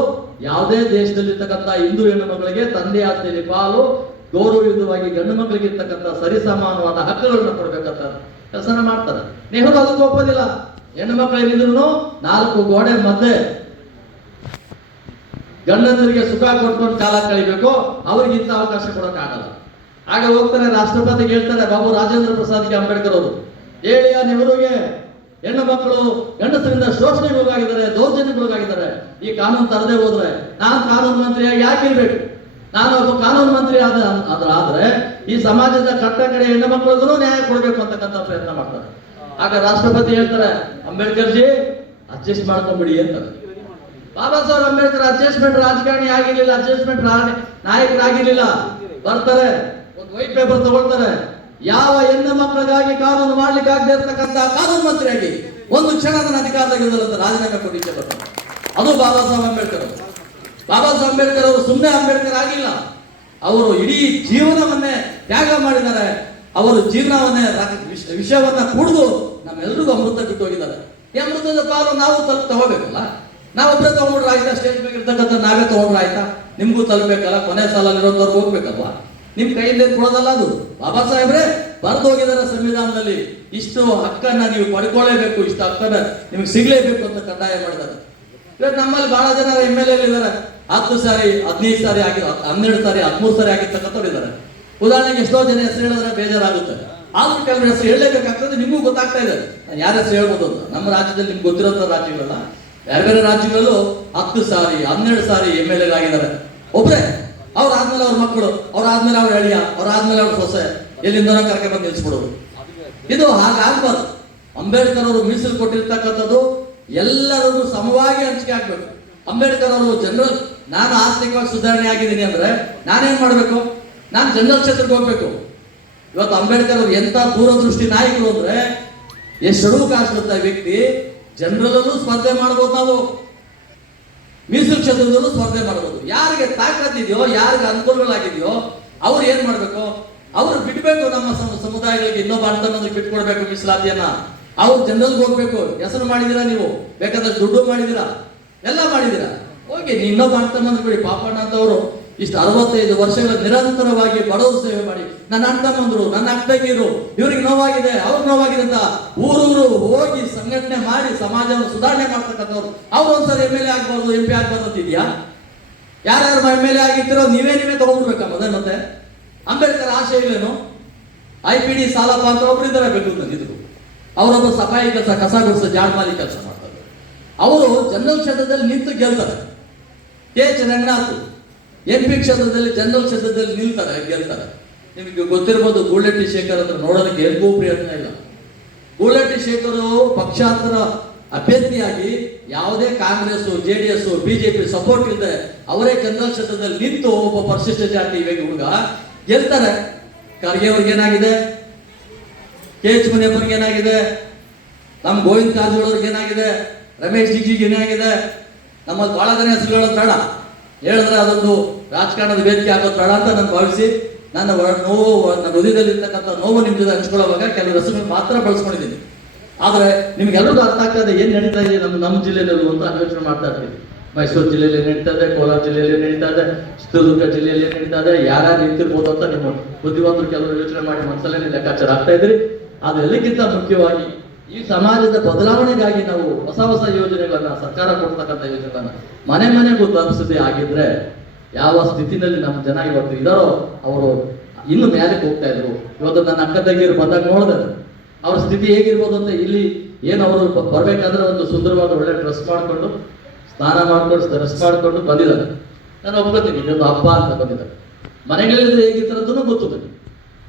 ಯಾವುದೇ ದೇಶದಲ್ಲಿರ್ತಕ್ಕಂಥ ಹಿಂದೂ ಹೆಣ್ಣು ಮಕ್ಕಳಿಗೆ ತಂದೆ ಆಸ್ತಿಯಲ್ಲಿ ಪಾಲು, ಗೌರವಯುತವಾಗಿ ಗಂಡು ಮಕ್ಕಳಿಗೆ ಇರ್ತಕ್ಕಂಥ ಸರಿಸಮಾನವಾದ ಹಕ್ಕುಗಳನ್ನ ಕೊಡ್ಬೇಕಂತ ಕೆಲಸನ ಮಾಡ್ತಾರೆ. ನೆಹರು ಅದಕ್ಕೆ ಒಪ್ಪೋದಿಲ್ಲ. ಹೆಣ್ಣು ಮಕ್ಕಳೇನಿದ್ರು 4 ಗೋಡೆ ಮಧ್ಯೆ ಗಂಡಂದರಿಗೆ ಸುಖ ಕೊಟ್ಕೊಂಡು ಕಾಲ ಕಳಿಬೇಕು, ಅವ್ರಿಗೆ ಇಂಥ ಅವಕಾಶ ಕೊಡೋಕ್ಕಾಗಲ್ಲ. ಆಗ ಹೋಗ್ತಾರೆ ರಾಷ್ಟ್ರಪತಿಗೆ ಹೇಳ್ತಾರೆ, ಬಾಬು ರಾಜೇಂದ್ರ ಪ್ರಸಾದ್ ಅಂಬೇಡ್ಕರ್ ಅವರು, ಹೇಳಿಯ ನೆಹರುಗೆ ಹೆಣ್ಣು ಮಕ್ಕಳು ಗಂಡಸರಿಂದ ಶೋಷಣೆಗೊಳಗಾಗಿದ್ದಾರೆ, ದೌರ್ಜನ್ಯಗೊಳಗಾಗಿದ್ದಾರೆ, ಈ ಕಾನೂನು ತರದೇ ಹೋದ್ರೆ ನಾನು ಕಾನೂನು ಮಂತ್ರಿಯಾಗಿ ಯಾಕೆ ಇರ್ಬೇಕು, ನಾನು ಒಬ್ಬ ಕಾನೂನು ಮಂತ್ರಿ ಆದ್ರೆ ಈ ಸಮಾಜದ ಕಟ್ಟ ಕಡೆ ಹೆಣ್ಣು ಮಕ್ಕಳಿಗೂ ನ್ಯಾಯ ಕೊಡ್ಬೇಕು ಅಂತಕ್ಕಂಥ ಪ್ರಯತ್ನ ಮಾಡ್ತಾರೆ. ಆಗ ರಾಷ್ಟ್ರಪತಿ ಹೇಳ್ತಾರೆ, ಅಂಬೇಡ್ಕರ್ ಜಿ ಅಡ್ಜಸ್ಟ್ ಮಾಡ್ಕೊಂಡ್ಬಿಡಿ ಅಂತಾರೆ. ಬಾಬಾ ಸಾಹೇಬ್ ಅಂಬೇಡ್ಕರ್ ಅಡ್ಜಸ್ಟ್ಮೆಂಟ್ ರಾಜಕಾರಣಿ ಆಗಿರ್ಲಿಲ್ಲ, ಅಡ್ಜಸ್ಟ್ಮೆಂಟ್ ನಾಯಕರಾಗಿರ್ಲಿಲ್ಲ. ಬರ್ತಾರೆ, ಒಂದು ವೈಟ್ ಪೇಪರ್ ತಗೊಳ್ತಾರೆ, ಯಾವ ಹೆಣ್ಣು ಮಕ್ಕಳಿಗಾಗಿ ಕಾನೂನು ಮಾಡ್ಲಿಕ್ಕೆ ಆಗದೆ ಇರ್ತಕ್ಕಂಥ ಕಾನೂನು ಮಂತ್ರಿಯಾಗಿ ಒಂದು ಕ್ಷಣ ನನ್ನ ಅಧಿಕಾರದಾಗಿರೋದಲ್ಲ ಅಂತ ರಾಜೀನಾಮೆ ಕೊಟ್ಟಿದ್ದೆ ಬರ್ತಾರೆ. ಅದು ಬಾಬಾ ಸಾಹೇಬ್ ಅಂಬೇಡ್ಕರ್. ಬಾಬಾ ಸಾಹೇಬ್ ಅಂಬೇಡ್ಕರ್ ಅವರು ಸುಮ್ಮನೆ ಅಂಬೇಡ್ಕರ್ ಆಗಿಲ್ಲ, ಅವರು ಇಡೀ ಜೀವನವನ್ನೇ ತ್ಯಾಗ ಮಾಡಿದ್ದಾರೆ. ಅವರು ಜೀವನವನ್ನೇ ವಿಷಯವನ್ನ ಕುಡಿದು ನಮ್ಮೆಲ್ಲರಿಗೂ ಅಮೃತ ಬಿಟ್ಟು ಹೋಗಿದ್ದಾರೆ. ಈ ಅಮೃತದ ಪಾಲು ನಾವು ತಗೋಬೇಕಲ್ಲ, ನಾವೊಬ್ಬರೇ ತಗೊಂಡ್ರೆ ಆಯ್ತಾ, ಸ್ಟೇಜ್ ಮೇಲೆ ಇರ್ತಕ್ಕಂಥ ನಾವೇ ತಗೊಂಡ್ರೆ ಆಯ್ತಾ, ನಿಮ್ಗೂ ತಲುಪಬೇಕಲ್ಲ, ಕೊನೆ ಸಾಲಲ್ಲಿರೋದವ್ರು ಹೋಗ್ಬೇಕಲ್ವಾ, ನಿಮ್ ಕೈಯಿಂದ ಕೊಡೋದಲ್ಲ ಅದು. ಬಾಬಾ ಸಾಹೇಬ್ರೆ ಬರೆದು ಹೋಗಿದ್ದಾರೆ ಸಂವಿಧಾನದಲ್ಲಿ, ಇಷ್ಟು ಹಕ್ಕನ್ನ ನೀವು ಪಡ್ಕೊಳ್ಳೇಬೇಕು, ಇಷ್ಟು ಹಕ್ಕನ್ನ ನಿಮ್ಗೆ ಸಿಗ್ಲೇಬೇಕು ಅಂತ ಕಡ್ಡಾಯ ಮಾಡಿದ್ದಾರೆ. ಇವತ್ತು ನಮ್ಮಲ್ಲಿ ಬಹಳ ಜನ MLA ಇದ್ದಾರೆ, 10 ಸಾರಿ 15 ಸಾರಿ ಆಗಿ 12 ಸಾರಿ 13 ಸಾರಿ ಆಗಿರ್ತಕ್ಕಂಥವ್ರು ಇದ್ದಾರೆ. ಉದಾಹರಣೆಗೆ ಎಷ್ಟೋ ಜನ ಹೆಸರು ಹೇಳಿದ್ರೆ ಬೇಜಾರಾಗುತ್ತೆ, ಆದ್ರೂ ಕೆಲವು ಹೆಸರು ಹೇಳಲೇಬೇಕಾಗ್ತದೆ. ನಿಮಗೂ ಗೊತ್ತಾಗ್ತಾ ಇದೆ ನಾನು ಯಾರ ಹೆಸರು ಹೇಳ್ಬೋದು ಅಂತ. ನಮ್ಮ ರಾಜ್ಯದಲ್ಲಿ ನಿಮ್ಗೆ ಗೊತ್ತಿರೋಂಥ ರಾಜ್ಯಗಳಲ್ಲ, ಬೇರೆ ಬೇರೆ ರಾಜ್ಯಗಳಲ್ಲೂ 10 ಸಾರಿ 12 ಸಾರಿ MLA ಆಗಿದ್ದಾರೆ ಒಬ್ರೆ. ಅವ್ರಾದ್ಮೇಲೆ ಅವ್ರ ಮಕ್ಕಳು, ಅವ್ರಾದ್ಮೇಲೆ ಅವ್ರ ಅಳಿಯ, ಅವ್ರಾದ್ಮೇಲೆ ಅವ್ರ ಸೊಸೆ, ಎಲ್ಲಿಂದ ಕರ್ಕೆ ಬಂದು ನಿಲ್ಸ್ಬಿಡೋದು. ಇದು ಹಾಗಾಗ್ಬಾರ್ದು. ಅಂಬೇಡ್ಕರ್ ಅವರು ಮೀಸಲು ಕೊಟ್ಟಿರ್ತಕ್ಕಂಥದ್ದು ಎಲ್ಲರಿಗೂ ಸಮವಾಗಿ ಹಂಚಿಕೆ ಆಗ್ಬೇಕು. ಅಂಬೇಡ್ಕರ್ ಅವರು ಜನರಲ್, ನಾನು ಆರ್ಥಿಕವಾಗಿ ಸುಧಾರಣೆ ಆಗಿದ್ದೀನಿ ಅಂದ್ರೆ ನಾನೇನ್ ಮಾಡ್ಬೇಕು, ನಾನು ಜನರಲ್ ಕ್ಷೇತ್ರಕ್ಕೆ ಹೋಗ್ಬೇಕು. ಇವತ್ತು ಅಂಬೇಡ್ಕರ್ ಅವರು ಎಂತ ದೂರದೃಷ್ಟಿ ನಾಯಕರು ಅಂದ್ರೆ, ಎಷ್ಟು ಶೆಡ್ಯೂಲ್ ಕಾಸ್ಟ್ ವ್ಯಕ್ತಿ ಜನರಲ್ಲೂ ಸ್ಪರ್ಧೆ ಮಾಡ್ಬೋದು, ನಾವು ಮೀಸಲು ಕ್ಷೇತ್ರದಲ್ಲೂ ಸ್ಪರ್ಧೆ ಮಾಡ್ಬೋದು. ಯಾರಿಗೆ ತಾಕತ್ತಿದೆಯೋ, ಯಾರಿಗೆ ಅನುಕೂಲಗಳಾಗಿದೆಯೋ ಅವ್ರು ಏನ್ ಮಾಡ್ಬೇಕು, ಅವ್ರು ಬಿಡ್ಬೇಕು. ನಮ್ಮ ಸಮುದಾಯಗಳಿಗೆ ಇನ್ನೊಬ್ಬ ಅಂತನೊಂದು ಬಿಟ್ಕೊಡ್ಬೇಕು ಮೀಸಲಾತಿಯನ್ನ. ಅವ್ರು ಜನರಲ್ಗೆ ಹೋಗ್ಬೇಕು. ಹೆಸರು ಮಾಡಿದೀರಾ ನೀವು, ಬೇಕಾದಷ್ಟು ದುಡ್ಡು ಮಾಡಿದೀರಾ, ಎಲ್ಲ ಮಾಡಿದೀರಾ, ಹೋಗಿ ಇನ್ನೊಬ್ಬ ಅಂತಮ್ಮಂದ್ರು ಬಿಡಿ. ಪಾಪಣ್ಣ ಅಂತವರು ಇಷ್ಟು 65 ವರ್ಷಗಳ ನಿರಂತರವಾಗಿ ಬಡವರು ಸೇವೆ ಮಾಡಿ, ನನ್ನ ಅಣ್ಣತಮ್ಮಂದ್ರು, ನನ್ನ ಅಕ್ಕಂಗಿರು, ಇವ್ರಿಗೆ ನೋವಾಗಿದೆ, ಅವ್ರಿಗೆ ನೋವಾಗಿದೆ ಅಂತ ಊರೂರು ಹೋಗಿ ಸಂಘಟನೆ ಮಾಡಿ ಸಮಾಜವನ್ನು ಸುಧಾರಣೆ ಮಾಡ್ತಕ್ಕಂಥವ್ರು. ಅವ್ರು ಒಂದ್ಸರಿ MLA ಆಗ್ಬಾರ್ದು, MP ಆಗ್ಬಾರ್ದು ಅಂತಿದ್ಯಾ? ಯಾರ್ಯಾರು MLA ಆಗಿರ್ತೀರೋ ನೀವೇ ತಗೊಂಡ್ಬಿಡ್ಬೇಕಾ ಮತ್ತೆ? ಅಂಬೇಡ್ಕರ್ ಆಶಯಗಳೇನು? IPD ಸಾಲಪ್ಪ ಅಂತ ಒಬ್ರು ಇದ್ದಾರೆ ಬೆಂಗಳೂರಿನಲ್ಲಿ, ಇದ್ರು ಅವರೊಬ್ಬ ಸಫಾಯಿ ಕೆಲಸ, ಕಸ ಗುಡಿಸ, ಜಾಡ್ಮಾಲಿ ಕೆಲಸ ಮಾಡ್ತಾರೆ. ಅವರು ಜನರಲ್ ಕ್ಷೇತ್ರದಲ್ಲಿ ನಿಂತು ಗೆಲ್ತಾರೆ. KH ರಂಗನಾಥ್ MP ಕ್ಷೇತ್ರದಲ್ಲಿ ಜನರಲ್ ಕ್ಷೇತ್ರದಲ್ಲಿ ನಿಲ್ತಾರೆ, ಗೆಲ್ತಾರೆ. ನಿಮಗೆ ಗೊತ್ತಿರ್ಬೋದು, ಗೂಳೆಟ್ಟಿ ಶೇಖರ್ ಅಂದ್ರೆ ನೋಡೋದಕ್ಕೆ ಎಲ್ಗೂ ಪ್ರಯತ್ನ ಇಲ್ಲ. ಗೂಳೆಟ್ಟಿ ಶೇಖರ್ ಪಕ್ಷಾಂತರ ಅಭ್ಯರ್ಥಿಯಾಗಿ ಯಾವುದೇ ಕಾಂಗ್ರೆಸ್, JDS, BJP ಸಪೋರ್ಟ್ ಇಲ್ಲದೆ ಅವರೇ ಜನರಲ್ ಕ್ಷೇತ್ರದಲ್ಲಿ ನಿಂತು ಒಬ್ಬ ಪರಿಶಿಷ್ಟ ಜಾತಿ ಹುಡುಗ ಗೆಲ್ತಾರೆ. ಖರ್ಗೆ ಅವ್ರಿಗೆ ಏನಾಗಿದೆ, KH ಮುನಿಯಪ್ಪನಿಗೆ ಏನಾಗಿದೆ, ನಮ್ಮ ಗೋವಿಂದ ಕಾರಜೋಳ ಅವ್ರಿಗೆ ಏನಾಗಿದೆ, ರಮೇಶ್ ಜಿಗ್ಜಿಗೆ ಏನಾಗಿದೆ, ನಮ್ಮಲ್ಲಿ ಬಹಳ ಜನ ಹೆಸರು ಹೇಳೋದು ಬೇಡ, ಹೇಳಿದ್ರೆ ಅದೊಂದು ರಾಜಕಾರಣದ ವೇದಿಕೆ ಆಗೋದು ಬೇಡ ಅಂತ ನಾನು ಭಾವಿಸಿ ನನ್ನ ನೋವು, ನನ್ನ ಹೃದಯದಲ್ಲಿ ಇರ್ತಕ್ಕಂಥ ನೋವು ನಿಮ್ಮ ಜೊತೆ ಹಂಚ್ಕೊಳ್ಳೋವಾಗ ಕೆಲವು ಹೆಸರುಗಳು ಮಾತ್ರ ಬಳಸ್ಕೊಂಡಿದ್ದೀನಿ. ಆದ್ರೆ ನಿಮ್ಗೆಲ್ಲರಿಗೂ ಅರ್ಥ ಆಗ್ತದೆ ಏನ್ ನಡೀತಾ ಇದೆ ನಮ್ಮ ಜಿಲ್ಲೆಯಲ್ಲಿ ಅಂತ ಯೋಚನೆ ಮಾಡ್ತಾ ಇರ್ತೀವಿ. ಮೈಸೂರು ಜಿಲ್ಲೆಯಲ್ಲಿ ನಡೀತಾ ಇದೆ, ಕೋಲಾರ ಜಿಲ್ಲೆಯಲ್ಲಿ ನಡೀತಾ ಇದೆ, ಚಿತ್ರದುರ್ಗ ಜಿಲ್ಲೆಯಲ್ಲಿ ನಡೀತಾ ಇದೆ, ಯಾರ್ಯಾರು ನಿಂತಿರ್ಬೋದು ಅಂತ ನಿಮ್ಮ ಬುದ್ಧಿವಂತರು ಕೆಲವರು ಯೋಚನೆ ಮಾಡಿ ಮನಸ್ಸಲ್ಲೇ ಲೆಕ್ಕಾಚಾರ ಆಗ್ತಾ ಇದ್ರಿ. ಅದೆಲ್ಲಕ್ಕಿಂತ ಮುಖ್ಯವಾಗಿ ಈ ಸಮಾಜದ ಬದಲಾವಣೆಗಾಗಿ ನಾವು ಹೊಸ ಹೊಸ ಯೋಜನೆಗಳನ್ನ, ಸರ್ಕಾರ ಕೊಡ್ತಕ್ಕಂಥ ಯೋಜನೆಗಳನ್ನ ಮನೆ ಮನೆಗೂ ತಲುಪಿಸದೆ ಆಗಿದ್ರೆ ಯಾವ ಸ್ಥಿತಿನಲ್ಲಿ ನಮ್ಮ ಜನ ಇವತ್ತು ಇದಾರೋ ಅವರು ಇನ್ನು ಮೇಲಕ್ಕೆ ಹೋಗ್ತಾ ಇದ್ರು. ಇವತ್ತು ನನ್ನ ಅಕ್ಕ ತಂಗಿಯರು ಬಂದಾಗ ನೋಡಿದೆ ಅವ್ರ ಸ್ಥಿತಿ ಹೇಗಿರ್ಬೋದು ಅಂತ. ಇಲ್ಲಿ ಏನು ಅವರು ಬರ್ಬೇಕಾದ್ರೆ ಒಂದು ಸುಂದರವಾದ ಒಳ್ಳೆ ಡ್ರೆಸ್ ಮಾಡ್ಕೊಂಡು, ಸ್ನಾನ ಮಾಡ್ಕೊಂಡು, ಡ್ರೆಸ್ ಮಾಡ್ಕೊಂಡು ಬಂದಿದ್ದಾರೆ. ನಾನು ಒಪ್ಕೋತೀನಿ, ಇದೊಂದು ಹಬ್ಬ ಅಂತ ಬಂದಿದ್ದಾರೆ. ಮನೆಗಳಿದ್ರೆ ಹೇಗಿರ್ತದೂ ಗೊತ್ತು ನನಗೆ.